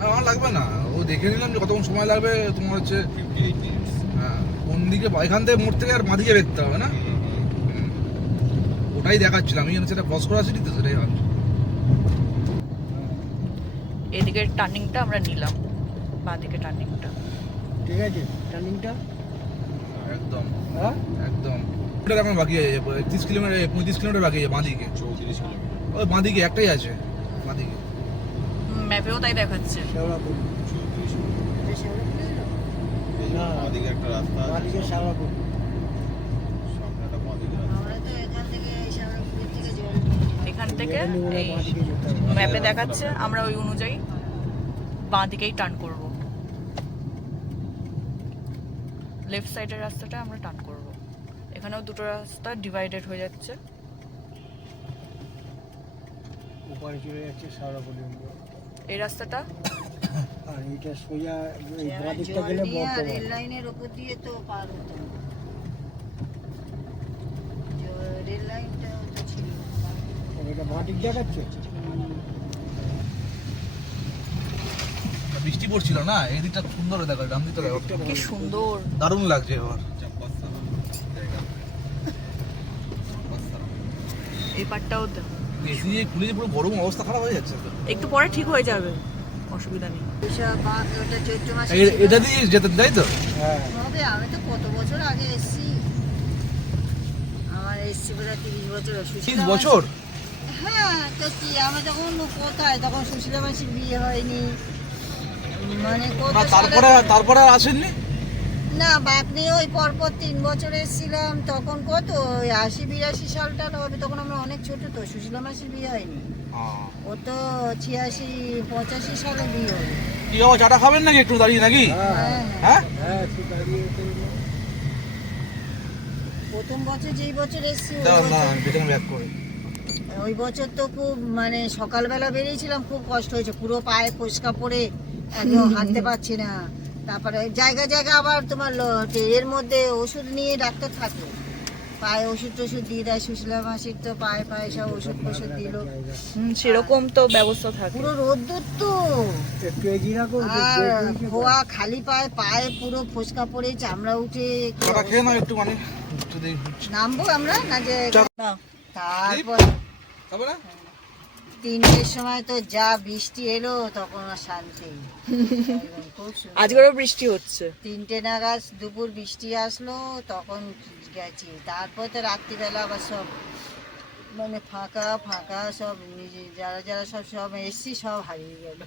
আর আমার লাগবে না, ও দেখে নিলাম যে কতক্ষণ সময় লাগবে। তোমার হচ্ছে 58 minutes। হ্যাঁ, কোন দিকে এখান থেকে মোড় থেকে আর বাঁদিকে দেখতে হবে না, ওটাই দেখাচ্ছিলাম। আমি সেটা ক্রস করা সিটি তো, সেটাই ভাবছি। এদিকের টার্নিংটা আমরা নিলাম, বাঁদিকে টার্নিংটা। ঠিক আছে টার্নিংটা একদম হ্যাঁ একদম। ওটা এখন বাকি আছে 30 কিলোমিটার 35 কিলোমিটার বাকি আছে বাঁদিকে। 34 কিলোমিটার। ওই বাঁদিকে একটাই আছে বাঁদিকে। ম্যাপেও তাই দেখাচ্ছে। শ্যাওড়াপুর 34 এটা শেওড়াফুলি হলো? না। বাঁদিকে একটা রাস্তা আছে। বাদিকে শ্যাওড়াপুর। সামনে একটা বাঁদিকে রাস্তা। আমরা তো এখান থেকে এই শেওড়াফুলির থেকে জল নিয়ে এখান থেকে যেখানে ওরা এই বাদিকে যেতে হবে। ম্যাপে দেখাচ্ছে, আমরা ওই অনুযায়ী বাঁদিকেই টার্ন করব। লেফট সাইডের রাস্তাটা আমরা টার্ন করব। এখানেও দুটো রাস্তা ডিভাইডেড হয়ে যাচ্ছে। ওপারে চলে যাচ্ছে শ্যাওড়াপুর। এই রাস্তাটা আর এইটা সোজা এই জল বাদিকটা গেলে নিয়ে আর রেল বর্ধমান। লাইনের উপর দিয়ে তো পার হতো না। রেল লাইনটা তো ছিল। এটা বাদিক দেখাচ্ছে। বৃষ্টি পড়ছিল না, এই দিকটা সুন্দর দেখা, ডান দিকটা দেখো কি সুন্দর। দারুণ লাগছে এবার। চাম্পাস্তারা জায়গা। চাম্পাস্তারা। এই পাটটাও দাও। এসি দিয়ে খুলে যে পুরো গরম অবস্থা খারাপ হয়ে যাচ্ছে তো। একটু পরে ঠিক হয়ে যাবে, অসুবিধা নেই। ওইসব ওটা চৈত্র মাসে এটা দিয়ে যেতে তাই তো। হ্যাঁ হবে। আমি তো কত বছর আগে এসেছি। আমার এসছি বোধহয় 30 বছর। 30 বছর? হ্যাঁ, তো কি আমি তখন কোথায়, তখন সুশীলা মাসির বিয়ে হয়নি। মানে কত না, তারপরে তারপরে আর আসেননি। না, বাপ নিয়ে ওই পরপর 3 বছর এসেছিলাম। তখন কত ওই 80-82 সালটা হবে, তখন আমরা অনেক ছোট। তো সুশীলা মাসির বিয়ে হয়নি। ও তো 86-85 সালে বিয়ে হলো। কি বাবা, চাটা খাবেন নাকি একটু দাঁড়িয়ে নাকি? হ্যাঁ হ্যাঁ, হ্যাঁ। হ্যাঁ, হ্যাঁ একটু দাঁড়িয়ে করবো। প্রথম বছর যেই বছর এসেছি দাঁড়ান দাঁড়ান, বেতন ব্যাক করে। ওই বছর তো খুব মানে সকালবেলা বেরিয়েছিলাম, খুব কষ্ট হয়েছে। পুরো পায়ে ফোসকা পড়ে একদম হাঁটতে পারছি না। তারপরে জায়গা জায়গা আবার তোমার এর মধ্যে ওষুধ নিয়ে ডাক্তার থাকে, পায়ে ওষুধ টষুধ দিয়ে দেয়। সুশীলা মাসির তো পায়ে পায়ে সব ওষুধ ফষুধ দিল। সেরকম তো ব্যবস্থা থাকে। পুরো রোদ্দুর তো, একটু এগিয়ে রাখো। আর খোয়া খালি পায়ে, পায়ে পুরো ফোসকা পড়ে চামড়া উঠে। কি চাটা খেয়ে নাও অবস্থা। একটু, মানে একটু দেখি হচ্ছে। নামবো আমরা না যে না, তারপর খাবে না? 3টের সময় তো যা বৃষ্টি এলো, তখন আর শান্তি। একদম খুব সুন্দর। আজকেরও বৃষ্টি হচ্ছে। 3টে নাগাদ দুপুর বৃষ্টি আসলো, তখন গেছি। তারপর তো রাত্রিবেলা আবার সব মানে ফাঁকা ফাঁকা সব, নিজে যারা যারা সব এসছি সব হারিয়ে গেল।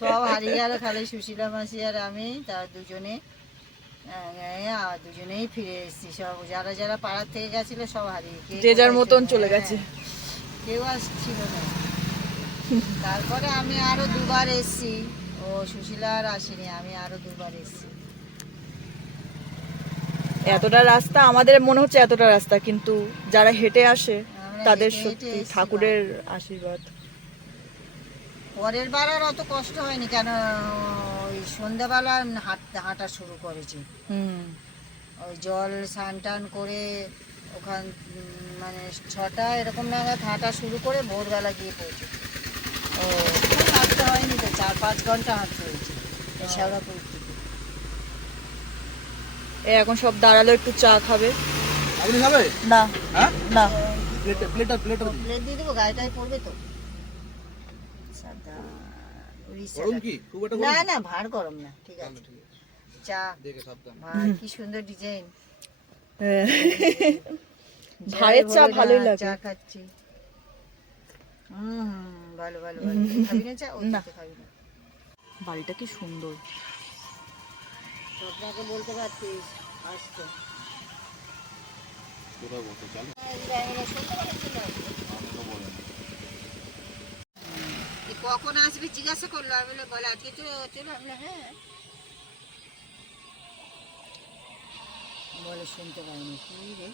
সব হারিয়ে গেল, খালি সুশীলা মাসি আর আমি, তার দুজনে আর দুজনেই ফিরে এসছি। সব যারা যারা পাড়ার থেকে গেছিল সব হারিয়ে, কে যে যার কোথায় মতন চলে হ্যাঁ, গেছে। কেউ আসছিল না। তারপরে আমি আরো 2বার এসছি। ও সুশীলা আর আসেনি, আমি আরো 2বার এসছি। এতটা রাস্তা আমাদের মনে হচ্ছে এতটা রাস্তা, কিন্তু যারা হেঁটে আসে আমরা তাদের হেঁটে সত্যি হেঁটে এসছি। ঠাকুরের আশীর্বাদ। পরের বার আর অত কষ্ট হয়নি, কেন ওই সন্ধ্যাবেলা হাঁটা শুরু করেছি। ওই জল স্নান টান করে ওখান মানে 6টা এরকম নাগাদ হাঁটা শুরু করে ভোরবেলা গিয়ে পৌঁছেছি। ও হাঁটতে হয়নি তো, 4-5 ঘন্টা হাঁটতে হয়েছে এই শেওড়াপুর থেকে। এখন সব দাঁড়ালো, একটু চা খাবে। আপনি খাবে? না হ্যাঁ, না, প্লেট প্লেট দিয়ে দেবো, গাড়িটাই পড়বে তো। সাদা উড়িষ্যা গরম কি খুব একটা না গরম? না, ভার গরম না, ঠিক আছে। ঠিক আছে, চা দেখে সাবধান। ভার, কি সুন্দর ডিজাইন। ভারের চা ভালোই লাগে। চা খাচ্ছি। ভালো ভালো ভালো। খাবি না চা? ওই না। খাবি না। বাড়িটা কি সুন্দর। আপনাকে বলতে পারতিস আসতো। কোথায় বসে চালু? কখন আসবি জিজ্ঞাসা করলো, আমি বলে আজকে তো চলো। আমি হ্যাঁ, বলে শুনতে পাইনি কি রে।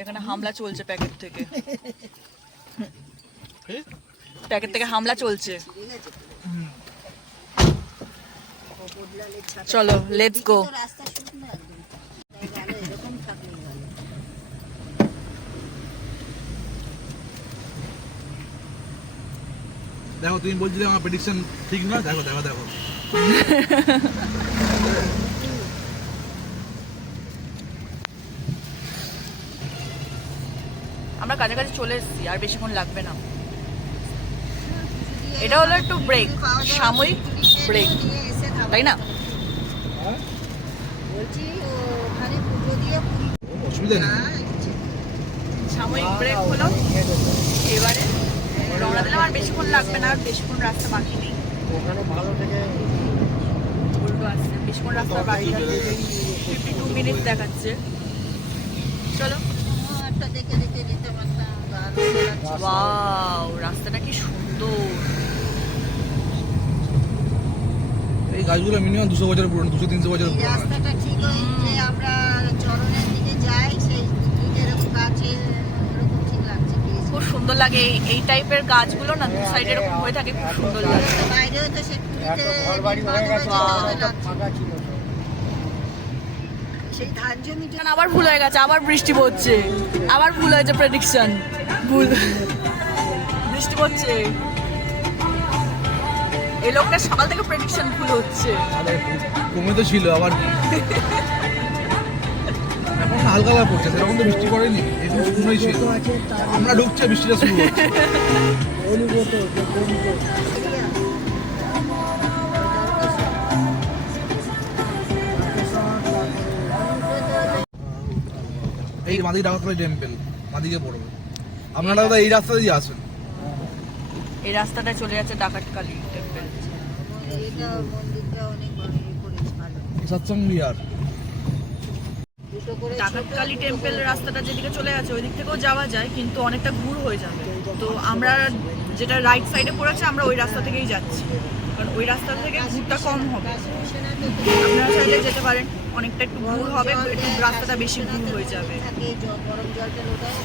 এখানে হামলা চলছে প্যাকেট থেকে, এই? প্যাকেট থেকে হামলা চলছে। চলো লেটস গো। রাস্তা শুকনো একদম, তাই ভালো, এরকম থাকলেই ভালো। দেখো তুমি বলছিলে আমার প্রেডিকশন ঠিক না, দেখো দেখো দেখো। আমরা কাছাকাছি চলে এসেছি, আর বেশিক্ষণ লাগবে না। এটা হলো একটু ব্রেক, সাময়িক ব্রেক, তাই না? বলছি ওখানে পুজো দিয়ে পুরী অসুবিধা নেই। সাময়িক ব্রেক হলো, এবারে রওনা দিলাম। আর বেশিক্ষণ লাগবে না, আর বেশিক্ষণ রাস্তা বাকি নেই। ওখানে ভালো থেকে উল্টো আসছে, বেশিক্ষণ রাস্তা বাকি নেই, 52 মিনিট দেখাচ্ছে। চলো। একটা দেখে দেখে যেতে পারতাম, ভালো লাগছে। ওয়াও, রাস্তাটা কি সুন্দর। এই গাছগুলো মিনিমাম 200 বছর পুরনো, 200-300 বছর এই পুরনো। রাস্তাটা ঠিক ওই যে আমরা চরণের দিকে যাই, সেই দিকে এরকম গাছে এরকম ঠিক লাগছে। খুব সুন্দর লাগে এই টাইপের গাছগুলো না, দু সাইডে এরকম হয়ে থাকে, খুব সুন্দর লাগে। বাইরেও তো সে এত ঘর বাড়ি হয়ে গেছে, রাস্তাটা ফাঁকা ছিল সব। সেই ধান জমিটা এখানে আবার ভুল হয়ে গেছে, আবার বৃষ্টি পড়ছে, আবার ভুল হয়েছে প্রেডিকশন, ভুল, বৃষ্টি পড়ছে। এই লোকটা সকাল থেকে প্রেডিকশন ভুল হচ্ছে। আরে কমে তো ছিল আবার কি। এখন হালকা হালকা পড়ছে, সেরকম তো বৃষ্টি পড়েনি, একটু শুকনোই ছিল। আছে তার আমরা ঢুকছে, বৃষ্টিটা শুরু হচ্ছে। অনুগত যে গরিব এই মাদিকে ডাকাতকালী টেম্পল, মাদিকে পড়বে। আপনারা তো এই রাস্তা দিয়ে আসবেন। এই রাস্তাটায় চলে যাচ্ছে ডাকাতকালী টেম্পল। এটা মন্দিরটা অনেক ভালো করেছে, ভালো সৎসঙ্গ বিহার। দুটো করে ডাকাতকালী টেম্পল রাস্তাটা যেদিকে চলে যাচ্ছে ওই দিক থেকেও যাওয়া যায়, কিন্তু অনেকটা ঘুর হয়ে যাবে। তো আমরা যেটা রাইট সাইডে পড়েছে, আমরা ওই রাস্তা থেকেই যাচ্ছি, কারণ ওই রাস্তা থেকে ঘুরটা কম হবে। আপনারা চাইলে যেতে পারেন, অনেকটা একটু ঘুর হবে, একটু রাস্তাটা বেশি ঘুর হয়ে যাবে। থাকে গরম জলটা লোটায়।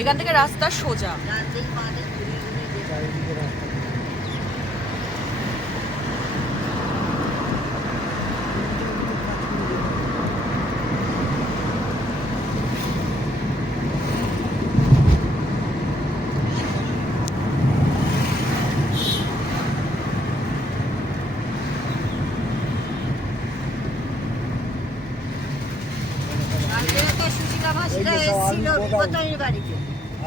এখান থেকে রাস্তা সোজা। ডান দিক বাঁ দিক ঘুরে ঘুরে যেতে চারিদিকে রাস্তা। আগে তো সুশীলা মাসিরা এই যে সব এসেছিল আলু বিপত্তারির বাড়িতে।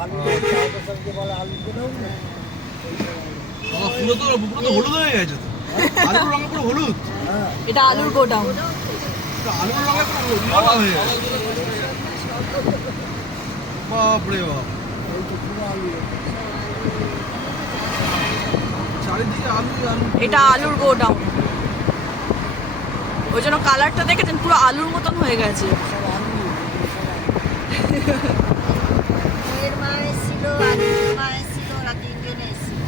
আলু চাউটা সবকে বলে আলু গোডাউন না? পুরো তো হলুদ হয়ে গেছে তো। আলুর রঙে পুরো হলুদ। হ্যাঁ, এটা আলুর গোডাউন। আলুর রঙে পুরো লাল হয়ে গেছে। বাপরে বাপ, এই তো পুরো আলু। চারিদিকে আলু আলু। এটা আলুর গোডাউন, ওই জন্য কালারটা দেখেছেন পুরো আলুর মতন হয়ে গেছে। সব আলু, মেয়ের মা এসেছিল, আদির মা এসেছিল, ওরা তিনজনে এসেছিল।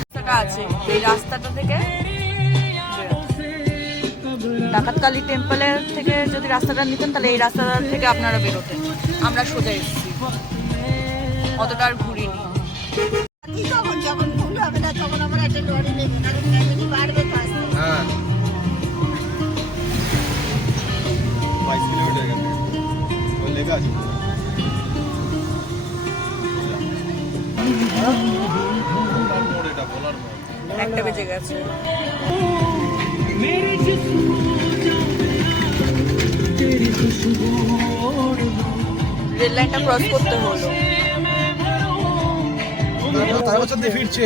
রাস্তাটা আছে, এই রাস্তাটা থেকে ডাকাতকালী টেম্পলের থেকে যদি রাস্তাটা নিতেন, তাহলে এই রাস্তাটা থেকে আপনারা বেরোতেন। আমরা সোজা এসেছি, অতটা আর ঘুরিনি। তখন যখন ভুল হবে না, তখন আমরা একটা লরি নেবো, কারণ ফ্যামিলি বাড়বে তো আস্তে আস্তে। হ্যাঁ, 22 কিলোমিটার এখান থেকে। ওই লেখা আছে। বলার মোড় এটা, বলার মোড়। 1টা বেজে গেছে। রেল লাইনটা ক্রস করতে হলো। তারা বছর দিয়ে ফিরছে।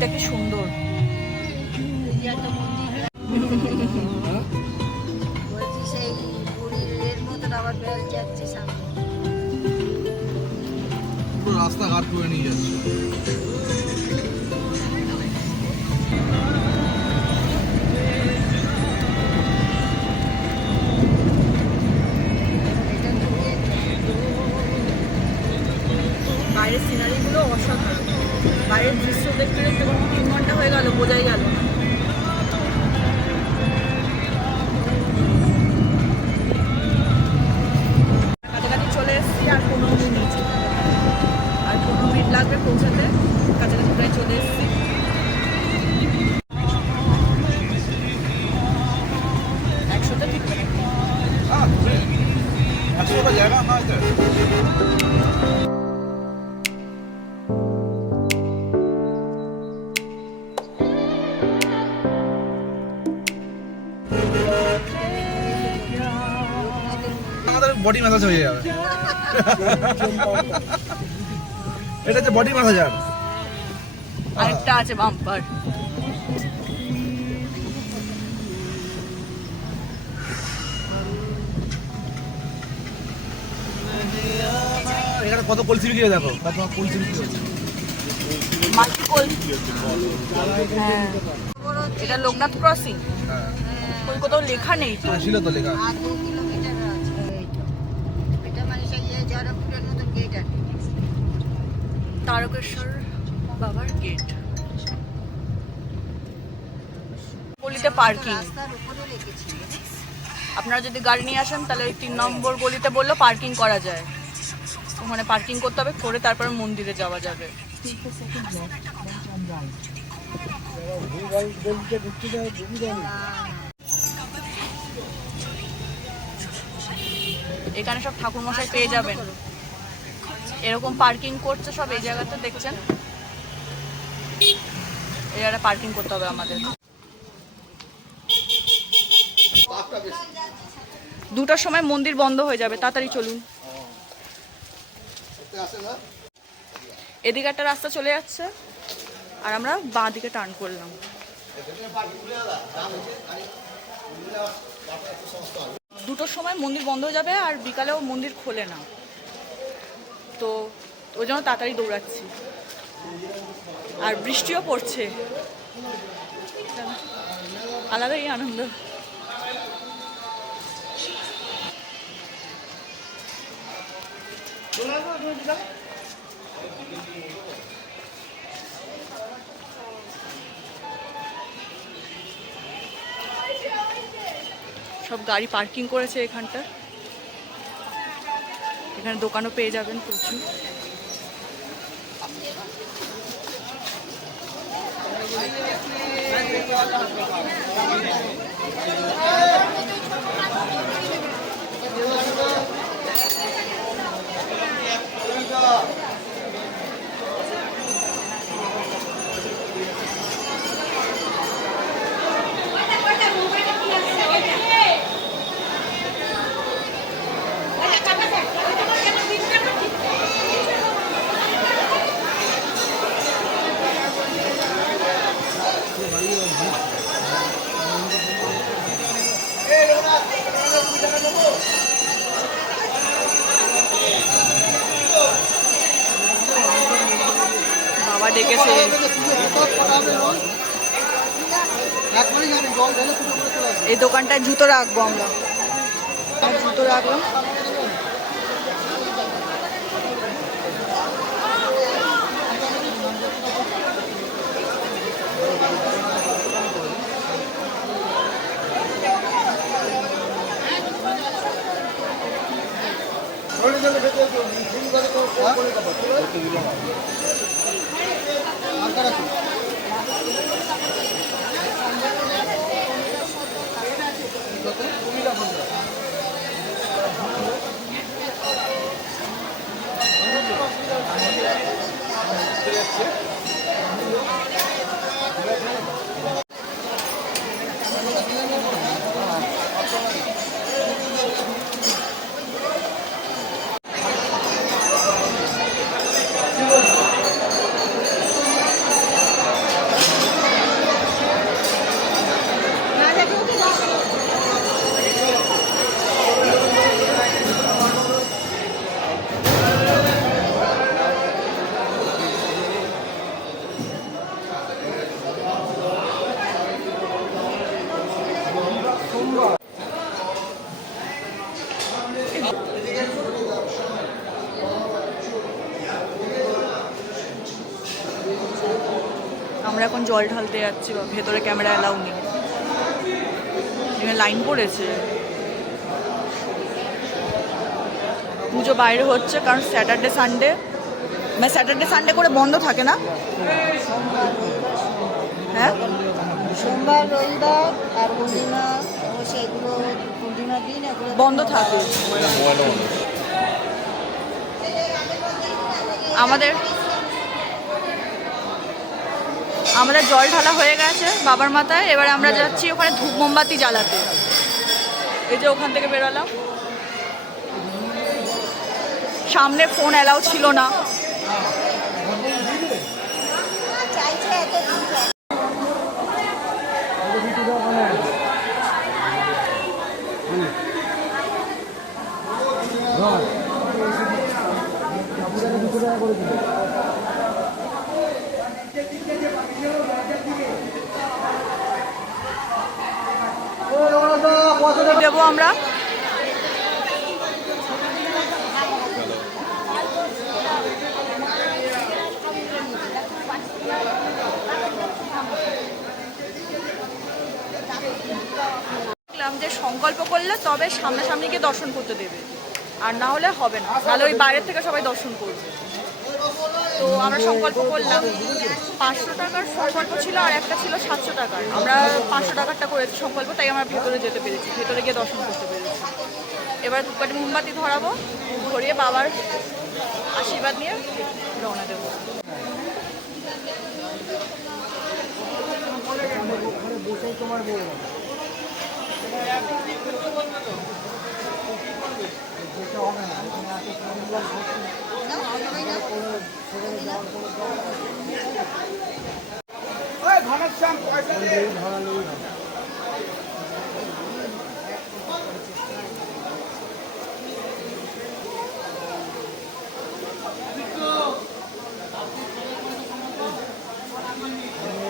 মন্দিরটা কি সুন্দর। বলছি সেই পুরীর এর মতন আবার বেল যাচ্ছে সামনে। পুরো রাস্তাঘাট করে নিয়ে যাচ্ছে। বাইরের সিনারিগুলো অসাধারণ, বাইরের দৃশ্য দেখতে দেখতে 3 ঘন্টা হয়ে গেল, বোঝাই গেল না। কাছাকাছি চলে এসেছি, আর 15 মিনিট, আর 15 মিনিট লাগবে পৌঁছাতে। কাছাকাছি প্রায় চলে এসেছি। একশোতে টিকবে না। একশোটা জায়গা নয় তো। আমাদের বডি ম্যাসাজ হয়ে যাবে। এটা হচ্ছে বডি ম্যাসাজার। আরেকটা আছে বাম্পার। এখানে কত কলসি বিক্রি হয় দেখো, কত কলসি বিক্রি হচ্ছে। মাল্টি কোল। হ্যাঁ, এটা লোকনাথ ক্রসিং। হ্যাঁ, ওই কোথাও লেখা নেই তো। ছিল তো লেখা। আর 2 কিলোমিটার আছে এইটা। এটা মানে সেই জয়রামপুরের মতন গেট আছে। তারকেশ্বর বাবার গেট। গলিতে পার্কিং। রাস্তার উপরে রেখেছিল। আপনারা যদি গাড়ি নিয়ে আসেন তাহলে ওই 3 নম্বর গলিতে বললো পার্কিং করা যায়, ওখানে পার্কিং করতে হবে, করে তারপরে মন্দিরে যাওয়া যাবে। এখানে সব ঠাকুরমশাই পেয়ে যাবেন, এরকম পার্কিং করছে সব এই জায়গাতে দেখছেন। এই জায়গাটা পার্কিং করতে হবে আমাদের। 2টার সময় মন্দির বন্ধ হয়ে যাবে, তাড়াতাড়ি চলুন। এদিকে একটা রাস্তা চলে যাচ্ছে, আর আমরা বাঁ দিকে টার্ন করলাম। দুটোর সময় মন্দির বন্ধ হয়ে যাবে, আর বিকালেও মন্দির খোলে না, তো ওই জন্য তাড়াতাড়ি দৌড়াচ্ছি। আর বৃষ্টিও পড়ছে, আলাদাই আনন্দ। সব গাড়ি পার্কিং করেছে এখানটা, এখানে দোকানও পেয়ে যাবেন প্রচুর। বাবা ডেকেছে, এই দোকানটায় জুতো রাখবো আমরা, জুতো রাখলাম। আমরা এখন জল ঢালতে যাচ্ছি, বা ভেতরে ক্যামেরা অ্যালাউ নেই, এখানে লাইন পড়েছে। পুজো বাইরে হচ্ছে কারণ স্যাটারডে সানডে, মানে স্যাটারডে সানডে করে বন্ধ থাকে না। হ্যাঁ, সোমবার রবিবার আর পূর্ণিমা, অবশ্যই এগুলো পূর্ণিমার দিন এগুলো বন্ধ থাকে। আমাদের জল ঢালা হয়ে গেছে বাবার মাথায়। এবারে আমরা যাচ্ছি ওখানে ধূপ মোমবাতি জ্বালাতে। এই যে ওখান থেকে বেরোলাম, সামনে ফোন অ্যালাউ ছিল না। চাইছে এত দিন দেবো আমরা। দেখলাম যে সংকল্প করলে তবে সামনাসামনি গিয়ে দর্শন করতে দেবে, আর না হলে হবে না, তাহলে ওই বাইরের থেকে সবাই দর্শন করবে। তো আমরা সংকল্প করলাম, 500 টাকার সংকল্প ছিল আর একটা ছিল 700 টাকার। আমরা 500 টাকারটা করেছি সংকল্প, তাই আমরা ভেতরে যেতে পেরেছি, ভেতরে গিয়ে দর্শন করতে পেরেছি। এবার ধূপকাঠি মোমবাতি ধরাবো, ধরিয়ে বাবার আশীর্বাদ নিয়ে রওনা দেবো।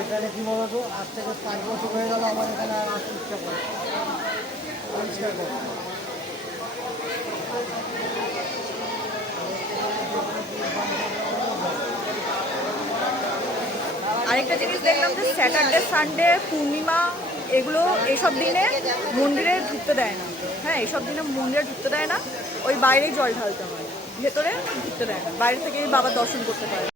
এখানে কি বলতো, আজ থেকে 5 বছর হয়ে গেল আমার এখানে আসতে ইচ্ছা করে পরিষ্কার করে। আরেকটা জিনিস দেখলাম যে স্যাটারডে সানডে পূর্ণিমা এগুলো এইসব দিনে মন্দিরে ঢুকতে দেয় না। হ্যাঁ, এইসব দিনে মন্দিরে ঢুকতে দেয় না, ওই বাইরেই জল ঢালতে হয়, ভেতরে ঢুকতে দেয় না, বাইরে থেকেই বাবার দর্শন করতে পারে।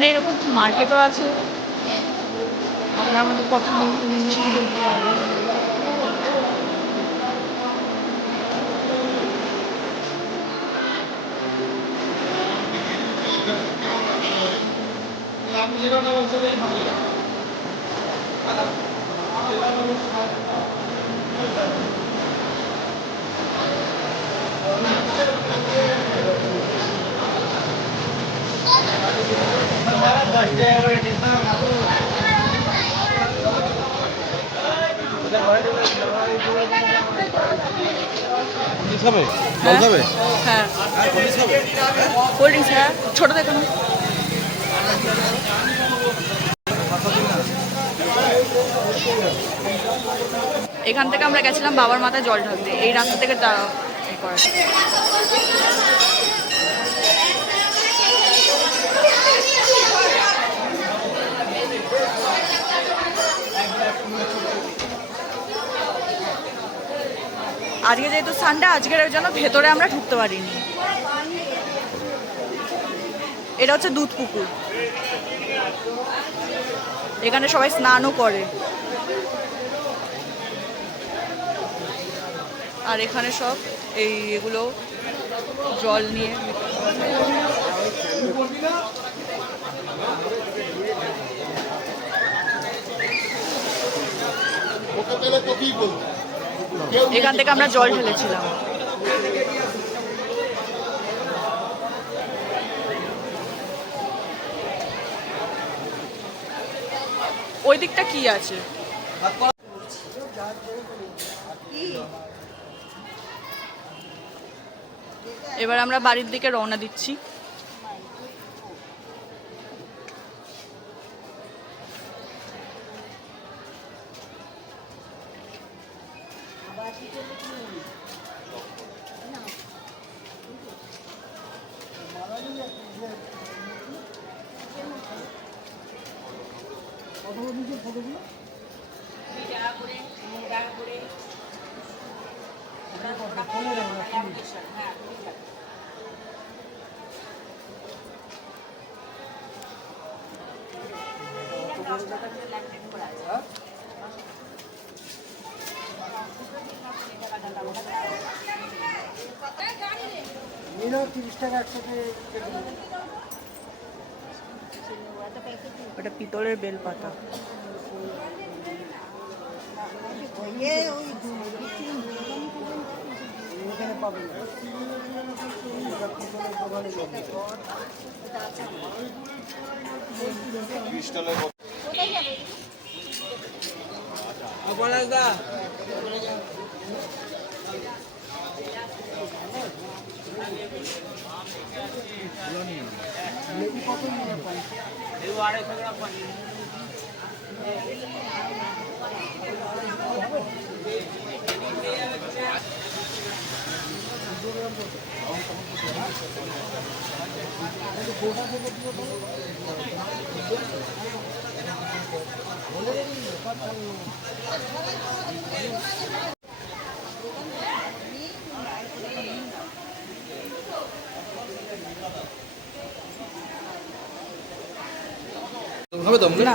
এখানে এরকম মার্কেটও আছে, আপনার মধ্যে পছন্দ জিনিস কিনতে পারবেন। খাবে জল খাবে হ্যাঁ, খাবে কোল্ড ড্রিঙ্কস, হ্যাঁ ছোটো দেখো না। এখান থেকে আমরা গেছিলাম বাবার মাথায় জল ঢালতে, এই রাস্তা থেকে করা। আজকে যেহেতু সানডে, আজকের জন্য ভেতরে আমরা ঢুকতে পারিনি। এটা হচ্ছে দুধ পুকুর, এখানে সবাই স্নানও করে। আর এখানে সব এগুলো জল নিয়ে এখান থেকে আমরা জল ঢেলেছিলাম। ওই দিকটা কি আছে? এবার আমরা বাড়ির দিকে রওনা দিচ্ছি। ওটা পিতলের বেলপাতা। খাবে তো না,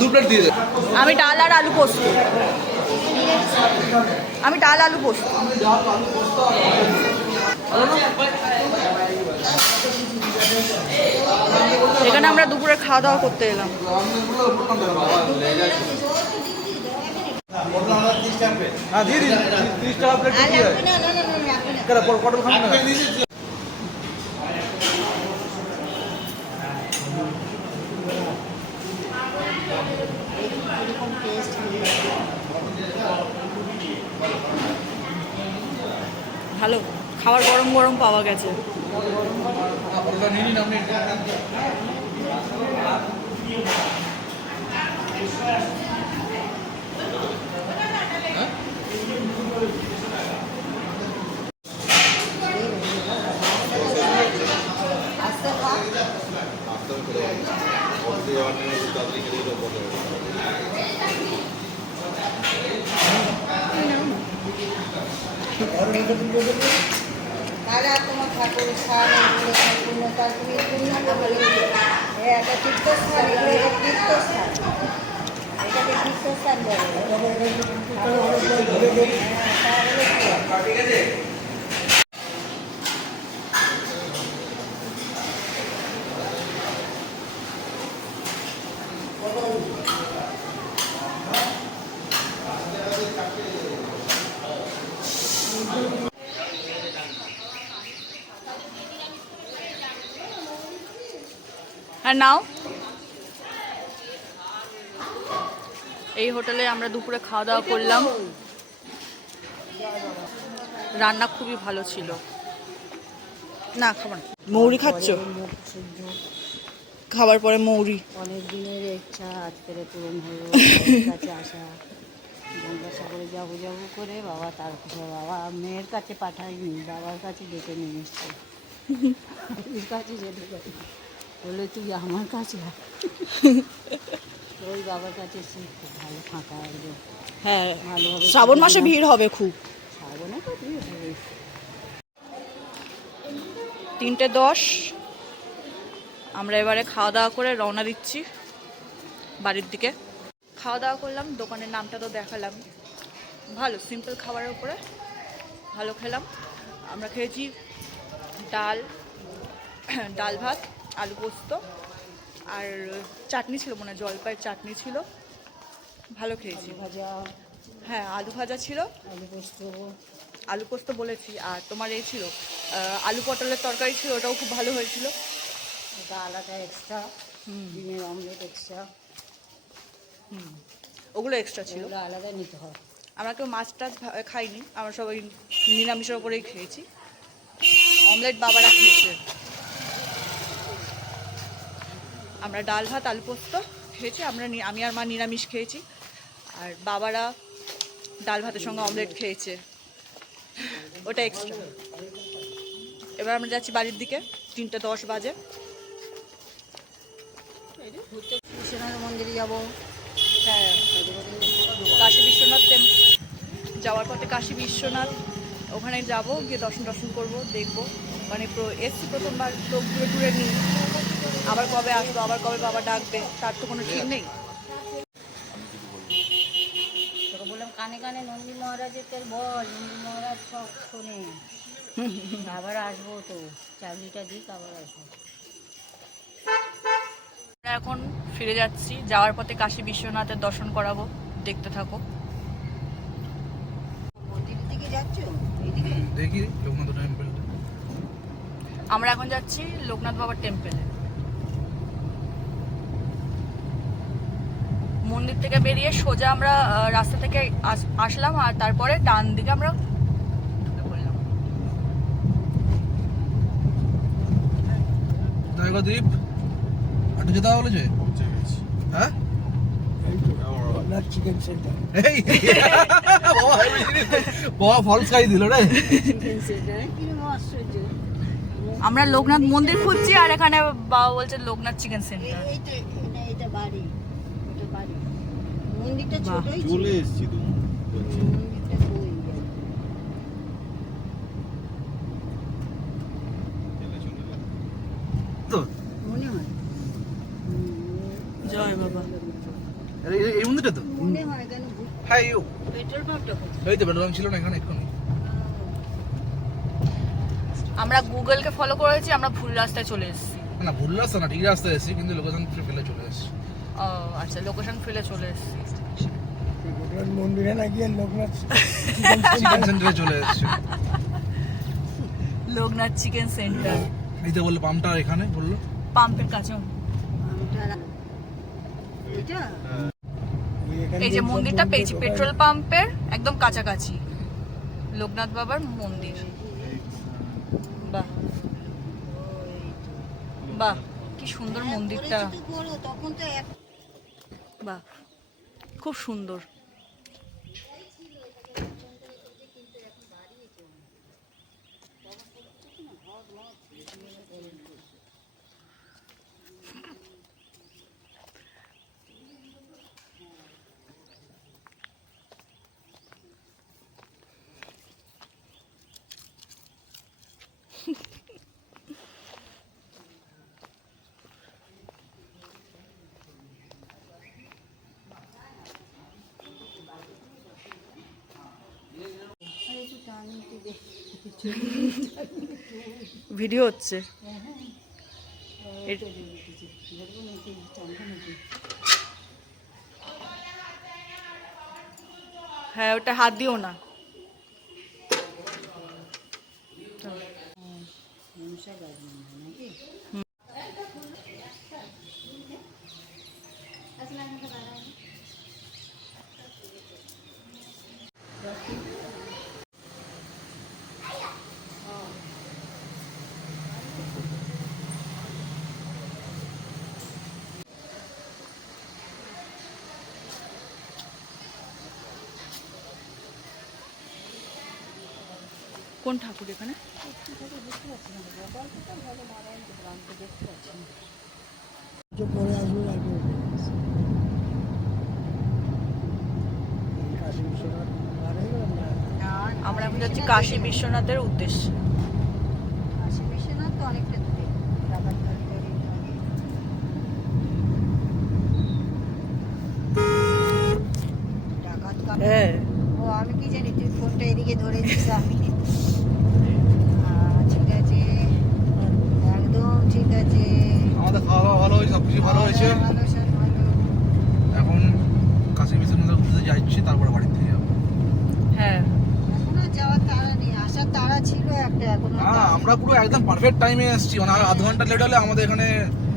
দু প্লেট দিয়ে দে। আমি ডাল আর আলু পোস্ত। আমি ডাল আলু পোস্ত। এখানে আমরা দুপুরে খাওয়া দাওয়া করতে এলাম। হ্যাঁ দিয়ে দিন 30 টাকা প্লেট কি হয় কেন পটল খাবেন না ভালো খাবার, গরম গরম পাওয়া গেছে। সারা তোমার ঠাকুর স্থান এগুলো সম্পূর্ণ তার তুমি পূর্ণ করে একটা তীর্থস্থান এগুলো একটা তীর্থস্থান এটাকে তীর্থস্থান বলে তাহলে কি? আর নাও, এই হোটেলে আমরা দুপুরে খাওয়া দাওয়া করলাম। রান্না খুবই ভালো ছিল। না খাবার মৌরি খাচ্ছ? খাবার পরে মৌরি। অনেক দিনের ইচ্ছা আজকের পূরণ হলো কাছে আসা গঙ্গাসাগরে যাবো যাবো করে বাবা তারপরে বাবা মেয়ের কাছে পাঠায়নি বাবার কাছে ডেকে নিয়ে এসছে ওর কাছে যেতে পারি বলে তুই আমার কাছে ওই বাবার কাছে এসে খুব ভালো ফাঁকা একদম হ্যাঁ, ভালোভাবে শ্রাবণ মাসে ভিড় হবে খুব। শ্রাবণে তো ভিড় হবে 3:10 আমরা এবারে খাওয়া দাওয়া করে রওনা দিচ্ছি বাড়ির দিকে। খাওয়া দাওয়া করলাম, দোকানের নামটা তো দেখালাম, ভালো সিম্পল খাবারের উপরে ভালো খেলাম। আমরা খেয়েছি ডাল ভাত, আলু পোস্ত আর চাটনি ছিল, মনে হয় জলপাইয়ের চাটনি ছিল, ভালো খেয়েছি। ভাজা হ্যাঁ, আলু ভাজা ছিল, আলু পোস্ত বলেছি, আর তোমার এই ছিল আলু পটলের তরকারি ছিল, ওটাও খুব ভালো হয়েছিল। ওটা আলাদা এক্সট্রা ডিমের অমলেট এক্সট্রা ওগুলো এক্সট্রা ছিল। ওগুলো আলাদা নিতে হয়। আমরা কেউ মাছ টাছ খাইনি, আমরা সবাই নিরামিষের ওপরেই খেয়েছি। অমলেট বাবারা খেয়েছে। আমরা ডাল ভাত আলু পোস্ত খেয়েছি, আমি আর মা নিরামিষ খেয়েছি, আর বাবারা ডাল ভাতের সঙ্গে অমলেট খেয়েছে, ওটা এক্সট্রা। এবার আমরা যাচ্ছি বাড়ির দিকে, 3:10 বাজে। বিশ্বনাথ মন্দিরে যাবো। হ্যাঁ, কাশী বিশ্বনাথ যাওয়ার পথে কাশী বিশ্বনাথ, ওখানে যাব, গিয়ে দর্শন করবো, দেখবো। মানে এসছি প্রথমবার, তো ঘুরে টুরে নিই, আবার কবে আসবো, আবার কবে বাবা ডাকবে, তার তো কোনো ঠিক নেই। তোকে বললাম কানে কানে নন্দী মহারাজের তোর বল, নন্দী মহারাজ সব শোনে। আবার আসবো তো, চাকরিটা দিক আবার আসবো। আমরা এখন ফিরে যাচ্ছি, যাওয়ার পথে কাশী বিশ্বনাথের দর্শন করাবো, দেখতে থাকো। মন্দিরের দিকে যাচ্ছ এইদিকে? দেখি লোকনাথ টেম্পল। আমরা এখন যাচ্ছি লোকনাথ বাবার টেম্পলে। মন্দির থেকে বেরিয়ে সোজা আমরা রাস্তা থেকে আসলাম, আর তারপরে ডান দিকে আমরা ঢুকে পড়লাম। দ্বীপ আটু যেতে বলেছে, পৌঁছে গেছি। হ্যাঁ চিকেন সেন্টার। এই বাবা ফলস খাই দিল রে। কিরকম আশ্চর্য। আমরা লোকনাথ মন্দির খুঁজছি, আর এখানে বাবা বলছে লোকনাথ চিকেন সেন্টার। এটা বাড়ি, এটা বাড়ি। মন্দিরটা ছোটই ছিল। চলে এসছি তো। মন্দিরটা কই? তো মনে হয় জয় বাবা। এই মন্দিরটা তো, মনে হয় কেন হ্যাঁ পেট্রোল পাম্পটা কোথায়? এই তো পেট্রোল ছিল না এখানে এক্ষুনি। আমরা গুগলকে ফলো করেছি, আমরা ভুল রাস্তায় চলে এসেছি। না ভুল রাস্তা না, ঠিক রাস্তায় এসেছি, কিন্তু লোকেশন ফেলে চলে এসেছি। ও আচ্ছা, লোকেশন ফেলে চলে এসেছি। লোকনাথ মন্দিরে না গিয়ে লোকনাথ চিকেন সেন্টারে চলে এসেছি। লোকনাথ চিকেন সেন্টার, এইতে বললো পাম্পটা এখানে, বললো পাম্পের কাছে। এটা এই যে মন্দিরটা পেয়েছি পেট্রোল পাম্পের একদম কাছাকাছি, লোকনাথ বাবার মন্দির। বাহ বাহ, কি সুন্দর মন্দিরটা, করেছি তো বড়, তখন তো এক বাহ খুব সুন্দর। আমি একটু দেখি। ভিডিও হচ্ছে। এটা দিয়ে দিচ্ছি। দেখবো নাকি টানবো নাকি? হ্যাঁ, ওটা হাত দিও না। মনসা গাছ মনে হয় নাকি? কোন ঠাকুর এখানে? যে পরে আসবে আর কি। কাশী বিশ্বনাথ আর এগুলো না। আমরা এখন যাচ্ছি কাশী বিশ্বনাথের উদ্দেশ্যে। কাশী বিশ্বনাথ তো অনেকটা দূরে। রাবার গাড়ি গাড়ি আগে। ডাকাত কাটা। হ্যাঁ, ও আমি কি জানি তুই ফোনটা এদিকে ধরে দিস আমি ঠিক আছে একদম ঠিক আছে আমাদের খাওয়া দাওয়া ভালো হয়েছে, সব কিছু ভালো হয়েছে। ভালো সব ভালো এখন কাশী বিশ্বনাথের উদ্দেশ্যে যাচ্ছি, তারপরে বাড়ি থেকে যাবো। হ্যাঁ। এখনো যাওয়ার তাড়া নেই আসার তাড়া ছিল একটা এখনো আমরা পুরো একদম পারফেক্ট টাইমে এসেছি, মানে আর আধ ঘন্টা লেট হলে আমাদের এখানে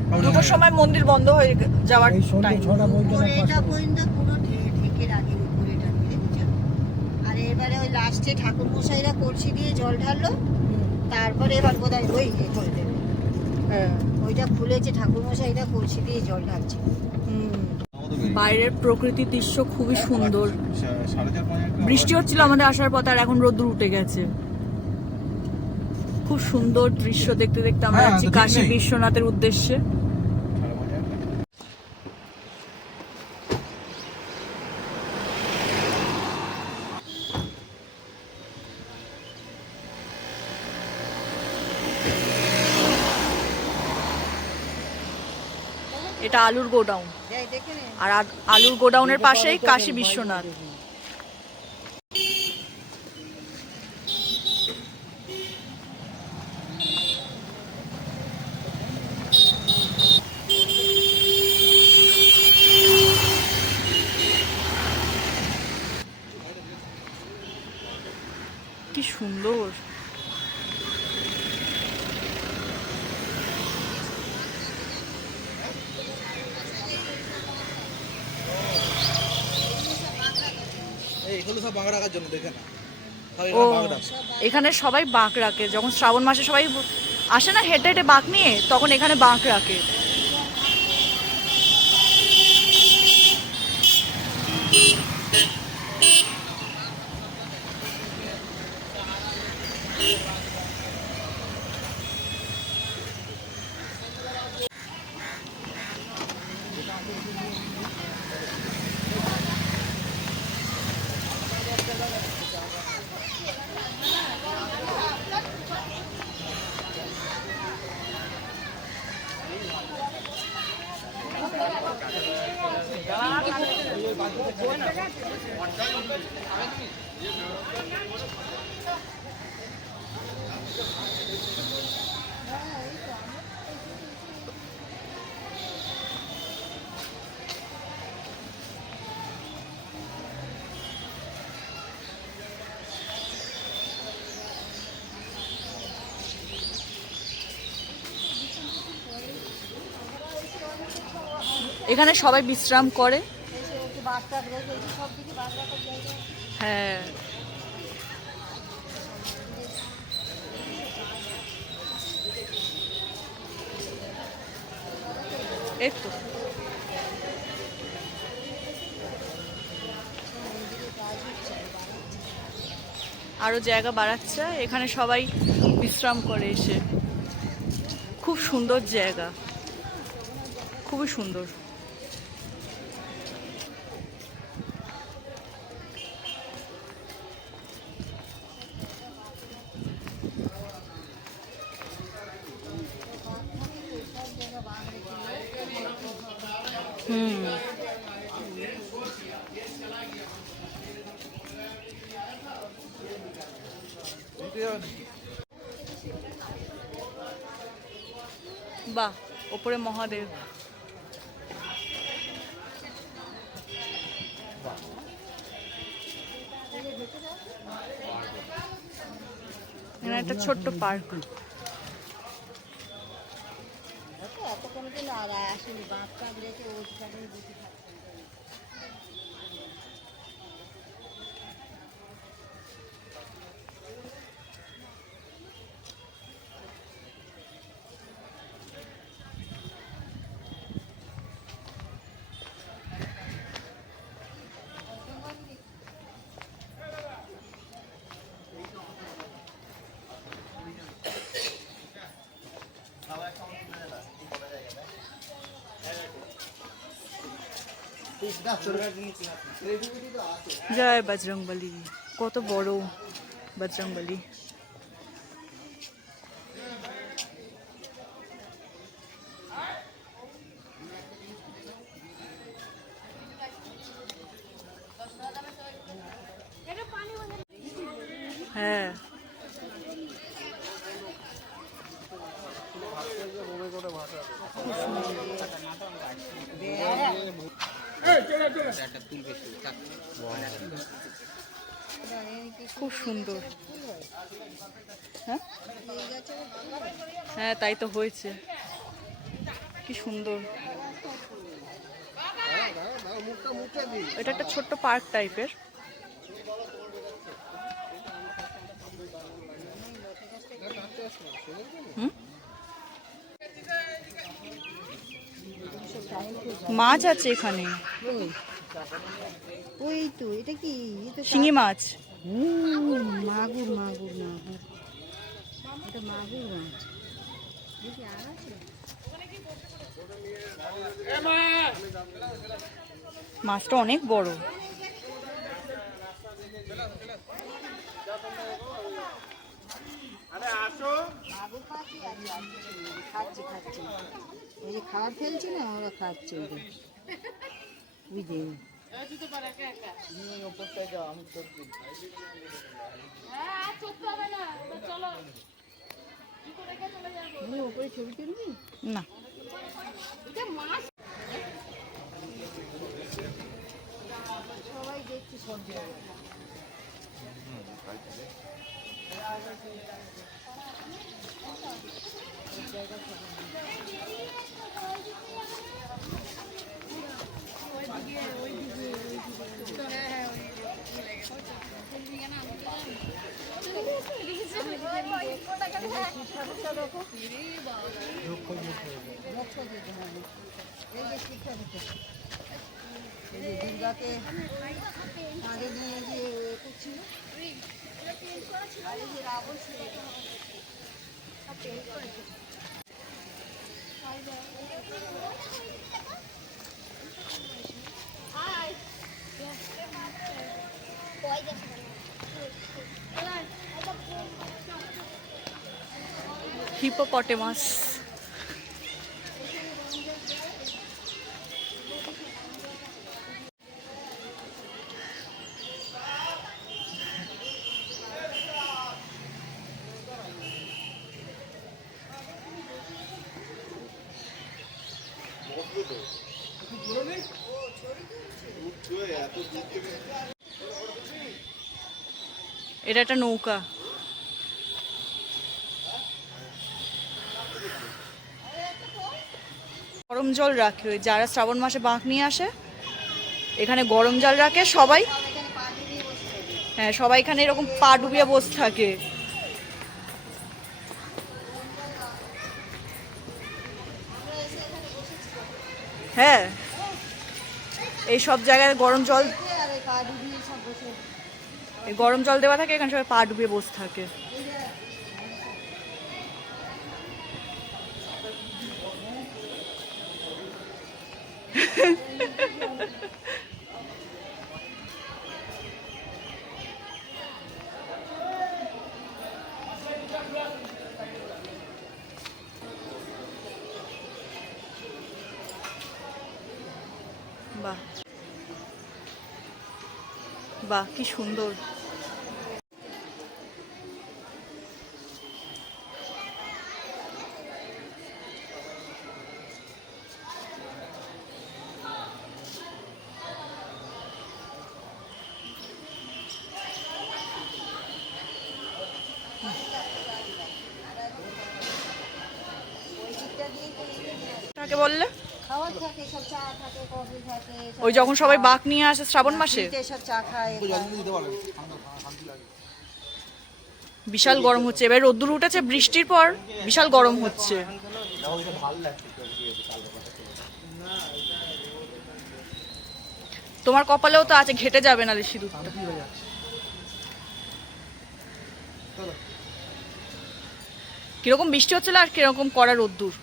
problem দুটোর হয়ে যাবে। সময় মন্দির বন্ধ হয়ে যাওয়ার এই সন্ধ্যে টাইম। 6টা পর্যন্ত উপরে এটা পাঁচটা। পর্যন্ত পুরো ঢেকে রাখে উপরেটা বুঝেছো আর এবারে ওই লাস্টে ঠাকুর মশাইরা কলসি দিয়ে জল ঢাললো তারপরে এবার বোধহয় ওই ইয়ে করে দেবে হ্যাঁ। ওইটা খুলেছে ঠাকুর মশাইরা কলসি দিয়ে জল ঢালছে বাইরের প্রকৃতির দৃশ্য খুবই সুন্দর। 4:30 বৃষ্টি হচ্ছিল আমাদের আসার পথে, আর এখন রোদ্দুর উঠে গেছে। খুব সুন্দর দৃশ্য দেখতে দেখতে আমরা হ্যাঁ, যাচ্ছি তো ঠিক কাশী নেই। বিশ্বনাথের উদ্দেশ্যে। এটা আলুর গোডাউন, যাই দেখে নে আর আলুর গোডাউনের পাশেই কাশী বিশ্বনাথ। কি সুন্দর। এইগুলো সব বাঁকা রাখার জন্য, দেখে না সব ও, এখানে বাঁক রাখে। এখানে সবাই বাঁক রাখে। যখন শ্রাবণ মাসে সবাই আসে না হেঁটে হেঁটে বাঁক নিয়ে, তখন এখানে বাঁক রাখে। এখানে সবাই বিশ্রাম করে। একটু বাস টাস রয়েছে এই সব দিকে বাস রাখার জায়গা হ্যাঁ, এই তো আরো জায়গা বাড়াচ্ছে। এখানে সবাই বিশ্রাম করে এসে। খুব সুন্দর জায়গা, খুবই সুন্দর। হুম, যাবে নাকি? বাহ, ওপরে মহাদেব। এখানে একটা ছোট্ট পার্ক। এত কোনোদিন আর আসেনি, বাঁধ টাক রেখে ওইখানে বেশি থাকতেন। জয় বজরংবলী। কত বড় বজরংবলী। হ্যাঁ, খুব সুন্দর। হ্যাঁ হ্যাঁ, তাই তো হয়েছে। কি সুন্দর। এটা একটা ছোট্ট পার্ক টাইপের। মাছ আছে এখানে, ওই তো এটা কি, শিঙি মাছ। মাগুর মাগুর মাগুর এটা মাগুর মাছ। দেখি আর আছে? মাছটা অনেক বড়। মাগুর পাখি খাচ্ছে খাচ্ছে, ওই যে খাবার ফেলছি না, ওরা খাচ্ছে ওটা বুঝে। ওপরে ছবি তুলবি না, সবাই দেখছি সব জায়গায়। দুর্গাকে আগে নিয়ে যে করছিল, আর এই যে রাবণ ছিল। হিপোপটেমাস। এটা একটা নৌকা। গরম জল রাখে, ওই যারা শ্রাবণ মাসে বাঁক নিয়ে আসে এখানে গরম জল রাখে সবাই। হ্যাঁ, সবাই এখানে এরকম পা ডুবিয়ে বসে থাকে। হ্যাঁ, এই সব জায়গায় গরম জল, এই গরম জল দেওয়া থাকে, এখানে সবাই পা ডুবিয়ে বসে থাকে। বাহ বাহ, কি সুন্দর। কাকে বললে? খাবার থাকে, সব চা থাকে, কফি থাকে, সব ওই যখন সবাই বাঁক নিয়ে আসে শ্রাবণ মাসে, ফ্রিতে সব চা খায়। বিশাল গরম হচ্ছে। এবার রোদ্দুর উঠেছে বৃষ্টির পর, বিশাল গরম হচ্ছে। তোমার কপালেও তো আছে, ঘেটে যাবে না সিঁদুরটা। কিরকম বৃষ্টি হচ্ছিল আর কিরকম কড়া রোদ্দুর।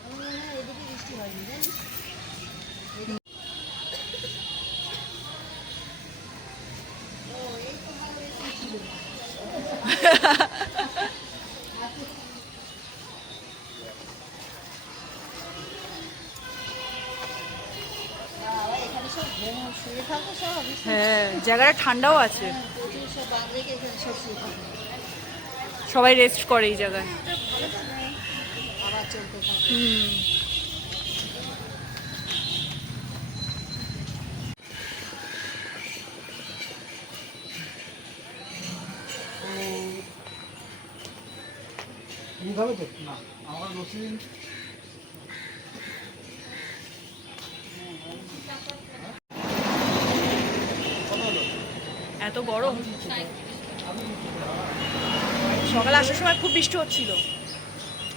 এখানে সব শুয়ে থাকো সব, হ্যাঁ, জায়গাটা ঠান্ডাও আছে, প্রচুর সব বাগ রেখে এখানে সব শুয়ে থাকো, সবাই রেস্ট করে এই জায়গায়। আবার চলতে থাকে। হুম। তুমি খাবে তো? না আমার লস্যি দিন। এত গরম, সকালে আসার সময় খুব বৃষ্টি হচ্ছিল,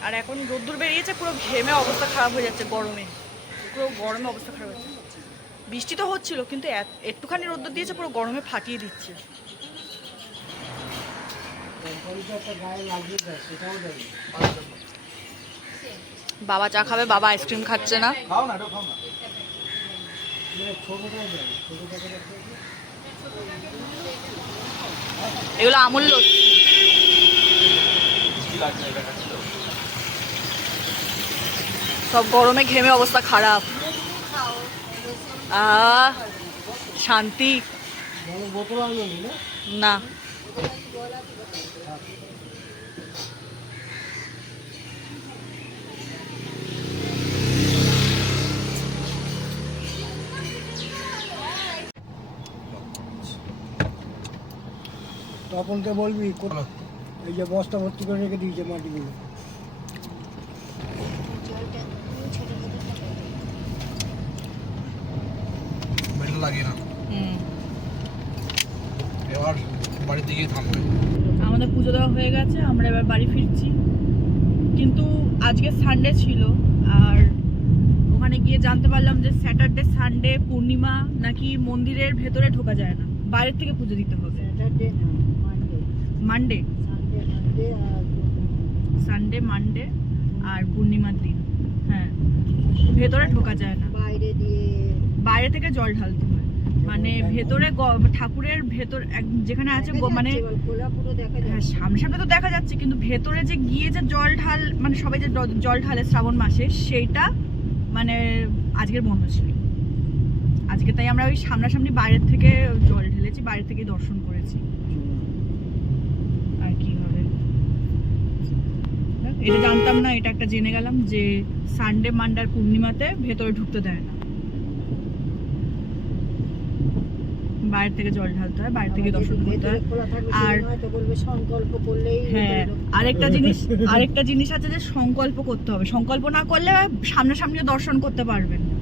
আর এখন রোদ্দুর বেরিয়েছে, পুরো ঘেমে অবস্থা খারাপ হয়ে যাচ্ছে গরমে, পুরো গরমে অবস্থা খারাপ হচ্ছে। বৃষ্টি তো হচ্ছিল কিন্তু একটুখানি রোদ্দুর দিয়েছে, পুরো গরমে ফাটিয়ে দিচ্ছে। একটা গায়ে লাগিয়ে দেয়, সেটাও দেয়। বাবা চা খাবে, বাবা আইসক্রিম খাচ্ছে না। খাও না, এটা খাও না। ছোটটাই দেয়, ছোটটাকে দেখতে। এগুলো আমূল লস্যি। সব গরমে ঘেমে অবস্থা খারাপ। শান্তি বোতল আনলো না? না। তপনকে বলবি এই যে বস্তা ভর্তি করে রেখে দিয়েছে মাটিগুলো। বেল লাগে না, হুম। এবার বাড়িতে গিয়ে থামবে। আমাদের পুজো দেওয়া হয়ে গেছে, আমরা এবার বাড়ি ফিরছি। কিন্তু আজকে সানডে ছিল, আর ওখানে গিয়ে জানতে পারলাম যে স্যাটারডে সানডে পূর্ণিমা নাকি মন্দিরের ভেতরে ঢোকা যায় না, বাইরের থেকে পুজো দিতে হবে। স্যাটারডে না, মানডে, মানডে, সানডে, মানডে আর সানডে, মানডে আর পূর্ণিমার দিন, হ্যাঁ, ভেতরে ঢোকা যায় না, বাইরে দিয়ে বাইরে থেকে জল ঢালতে হয়। মানে ভেতরে ঠাকুরের ভেতর যেখানে আছে মানে খোলা পুরো দেখা যায়। হ্যাঁ, সামনে সামনে তো দেখা যাচ্ছে, কিন্তু ভেতরে যে গিয়ে যে জল ঢাল, মানে সবাই যে জল ঢালে শ্রাবণ মাসে, সেইটা মানে আজকের বন্ধ ছিল। আজকে তাই আমরা ওই সামনাসামনি বাইরের থেকে জল ঢেলেছি, বাইরে থেকে দর্শন করেছি। আর কি হবে, এটা জানতাম না, এটা একটা জেনে গেলাম যে সানডে, মানডে আর পূর্ণিমাতে ভেতরে ঢুকতে দেয় না, বাইরে থেকে জল ঢালতে হয়, বাইরে থেকে দর্শন করতে হয়। আর সংকল্প করলেই হ্যাঁ, আরেকটা জিনিস আছে যে সংকল্প করতে হবে। সংকল্প না করলে সামনাসামনি দর্শন করতে পারবেন না।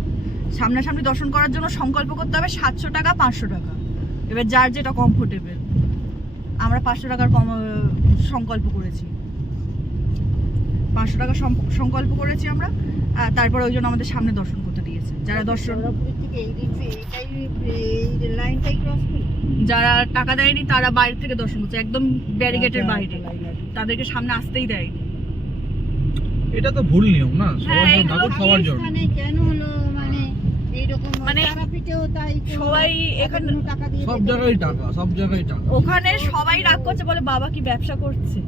সামনাসামনি দর্শন করার জন্য সংকল্প করতে হবে 700 টাকা, 500 টাকা, এবার যার যেটা কমফোর্টেবল। আমরা 500 টাকার সংকল্প করেছি, 500 টাকা সংকল্প করেছি আমরা। তারপর ওই জন্য আমাদের সামনে দর্শন করতে দিয়েছে। যারা দর্শন, যারা টাকা দেয়নি তারা বাইরে থেকে দর্শন করছে, একদম ব্যারিকেডের বাইরে, তাদেরকে সামনে আসতেই দেয়নি। এটা তো ভুল নিয়ম না, হ্যাঁ, সবার জন্য। কেন হলো মানে এইরকম, মানে তারাপীঠেও তাই, সবাই এখানে টাকা দিয়ে সব জায়গায় টাকা, সব জায়গায় টাকা। ওখানে সবাই রাগ করছে, বলে বাবা কি ব্যবসা করছে।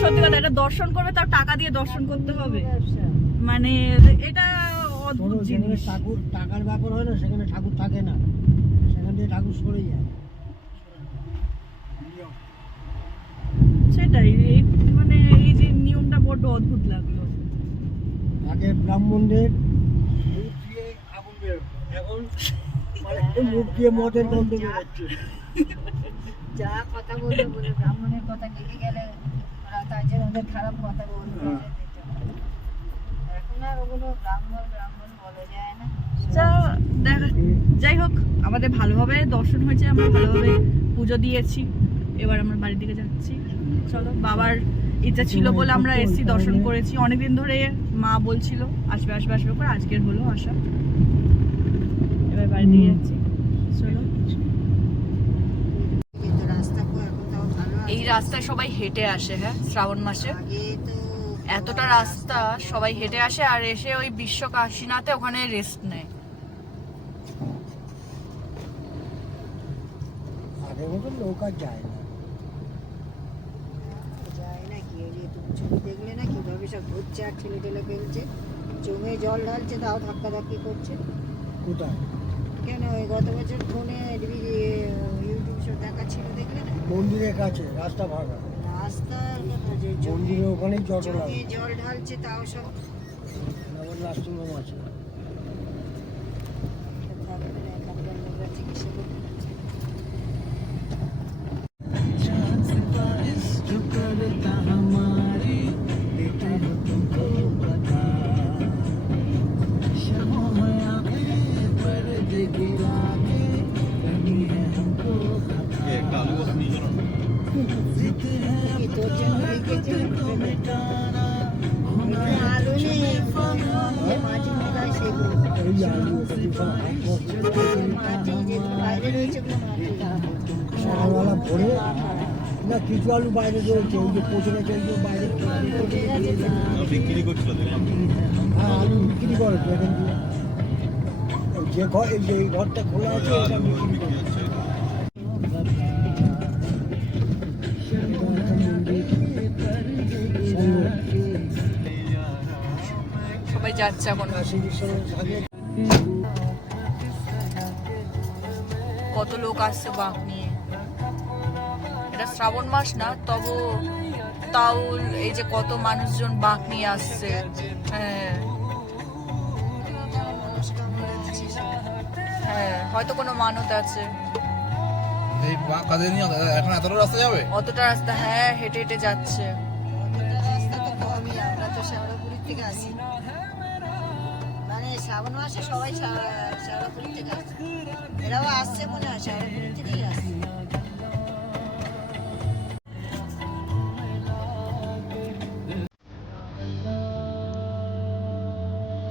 সত্যি কথা, এটা দর্শন করবে তাও টাকা দিয়ে দর্শন করতে হবে, ব্যবসা। মানে এটা অদ্ভুত জিনিস। ঠাকুর টাকার ব্যাপার হয় না, সেখানে ঠাকুর থাকে না, সেখান থেকে ঠাকুর সরে যায়। সেটাই, মানে এই যে নিয়মটা বড্ড অদ্ভুত লাগলো। আগে ব্রাহ্মণদের মুখ দিয়ে আগুন বের হতো, এখন মানে মুখ দিয়ে মদের গন্ধ বেরোচ্ছে। যা কথা বলে বলে ব্রাহ্মণের কথা লেগে গেলে ওরা তার জন্য ওদের খারাপ কথা বলবে। এখন আর ওগুলো ব্রাহ্মণ বলা যায় না। যাই হোক, আমাদের ভালোভাবে দর্শন হয়েছে, আমরা ভালোভাবে পুজো দিয়েছি। এবার আমরা বাড়ির দিকে যাচ্ছি। চলো, বাবার ইচ্ছা ছিল বলে আমরা এসছি, দর্শন করেছি। অনেকদিন ধরে মা বলছিল আসবে আসবে আসবে করে, আজকের হলো আসা। এবার বাড়ির দিকে যাচ্ছি। চলো, কিন্তু রাস্তা এখন তাও ভালো আছে। এই রাস্তায় সবাই হেঁটে আসে, হ্যাঁ, শ্রাবণ মাসে আগে তো এতটা রাস্তা সবাই হেঁটে আসে, আর এসে ওই বিশ্ব কাশীনাথে ওখানে রেস্ট নেয়। আগের মতো লোক আর যায় না। যায় না কি, ওই যে তুমি ছবি দেখলে না কিভাবে সব ঘুরছে আর ঠেলে ঠেলে ফেলছে, জমে জল ঢালছে, তাও ধাক্কাধাক্কি করছে। কোথায়? কেন ওই গত বছর ফোনে ইউটিউব সব দেখাচ্ছিল, দেখলে না? মন্দিরের কাছে রাস্তা ভাঙা, রাস্তার কথা যে মন্দিরের ওখানেই জল লাগে। জমে জল ঢালছে, তাও সব আমার নার্সিং হোম আছে। থাকবে না, এখানকার লোকরা চিকিৎসা করতে পারছে না। একটা আলু বস্তা নিয়ে গেল না কি তোর জন্য লিখেছে? আলু নেই, মাটি মেলায় সেগুলো এই আলু কচু সব হাত বসছে। মাটি যেগুলো বাইরে রয়েছে ওগুলো মাটি। সকালবেলা ভোরে না কিছু আলু বাইরে রয়েছে, ওই যে পচে গেছে, ওই যে বাইরে বিক্রি করছিল দেখলাম। হ্যাঁ, আলু বিক্রি করে তো এখান দিয়ে। ওই যে ঘর, এই যে এই ঘরটা খোলা আছে, এটা বিক্রি বিক্রি করে। হচ্ছে সবাই যাচ্ছে এখন। কত লোক আসছে বাঁক নিয়ে। এটা শ্রাবণ মাস না, তবু তাও এই যে কত মানুষজন বাঁক নিয়ে আসছে। হ্যাঁ হ্যাঁ, হয়তো কোনো মানত আছে। এই কাদের নিয়ে এখন এতটা রাস্তা যাবে? অতটা রাস্তা, হ্যাঁ, হেঁটে হেঁটে যাচ্ছে। অতটা রাস্তা তো কমই, আমরা তো শেওড়াপুরি থেকে আসি, মানে শ্রাবণ মাসে সবাই শেওড়াপুরি থেকে আসে। এরাও আসছে মনে হয়, শেওড়াপুরি থেকেই আসছে।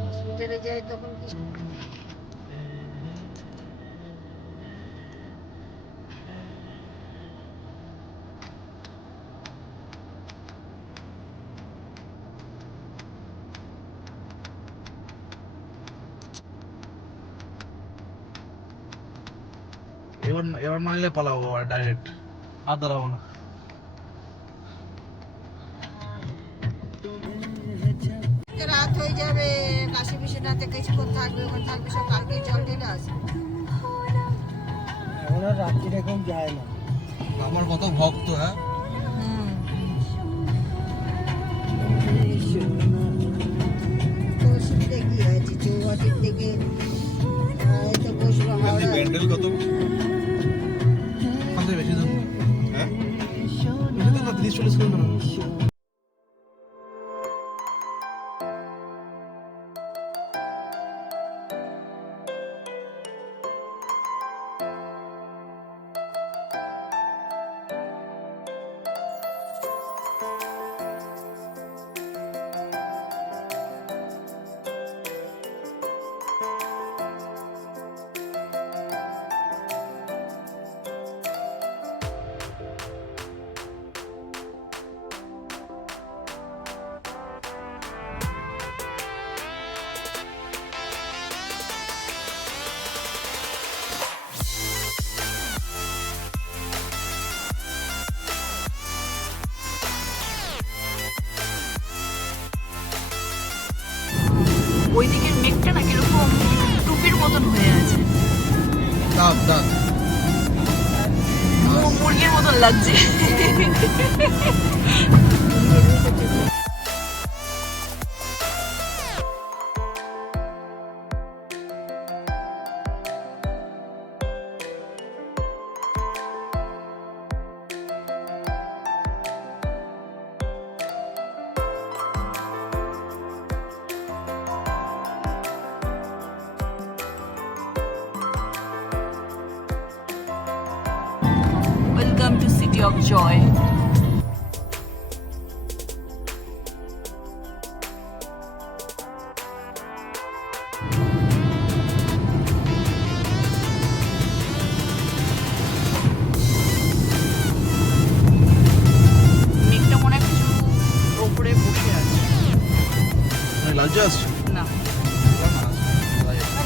হসপিটালে যাই তখন কি এবার মানলে পালাবো ডাইরেক্ট, আর দাঁড়াবো না। রাত হয়ে যাবে, কাশি বিশ্বনাথে কিছুক্ষণ থাকবে, ওখানে থাকবে, সব কালকে জল ঢেলে আসবে। এখন আর রাত্রিরে কেউ যায় না। আমার কত ভক্ত, হ্যাঁ, হুম, তো অসুবিধা কি আছে, চৌহাটির থেকে এই তো বসবো হাওড়া। ব্যান্ডেল কত? আমাদের বেশি দূর না, হ্যাঁ বেশি দূর না, 30-40 কিলোমিটার। ওই দিকের মেঘটা না কিরকম টুপির মতন হয়ে আছে, দাঁত দাঁত মুরগির মতন লাগছে। City of joy. মেঘটা মনে হয় কিছু ওপরে বসে আছে। লালচে আসছে না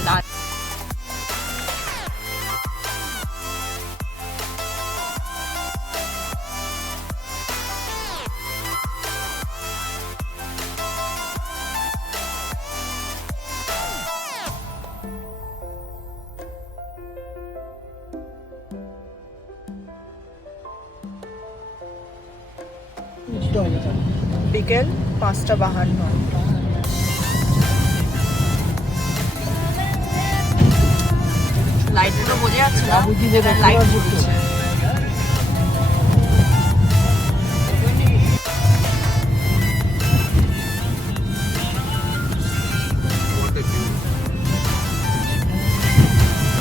লাল বিকেল 5:52। লাইটগুলো বোঝা যাচ্ছে না, লাইট জ্বলছে।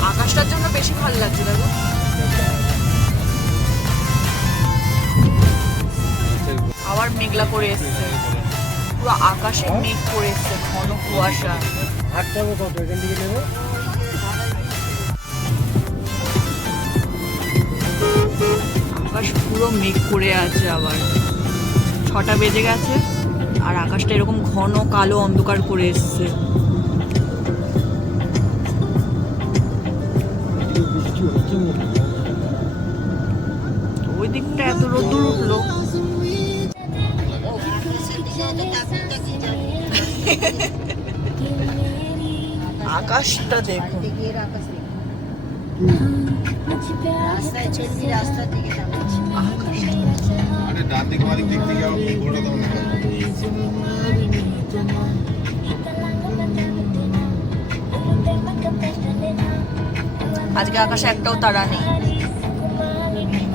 আকাশটার জন্য বেশি ভালো লাগছে দেখো। আবার মেঘলা করে এসছে, পুরো আকাশে মেঘ করে এসছে, ঘন কুয়াশা। হাঁটতে হবে কত এখান থেকে নেবে? আকাশ পুরো মেঘ করে আছে, আবার 6টা বেজে গেছে আর আকাশটা এরকম ঘন কালো অন্ধকার করে এসছে। বৃষ্টি হচ্ছে মনে হয়। ওই দিকটা এত রোদ্দুর উঠলো। আকাশটা দেখুন, দিকের আকাশ দেখি। রাস্তায় চলছি, রাস্তার দিকে তাকাচ্ছি। আরে ডান দিক বাঁ দিক দেখতে যাও গোটা দাও না। আজকে আকাশে একটাও তারা নেই।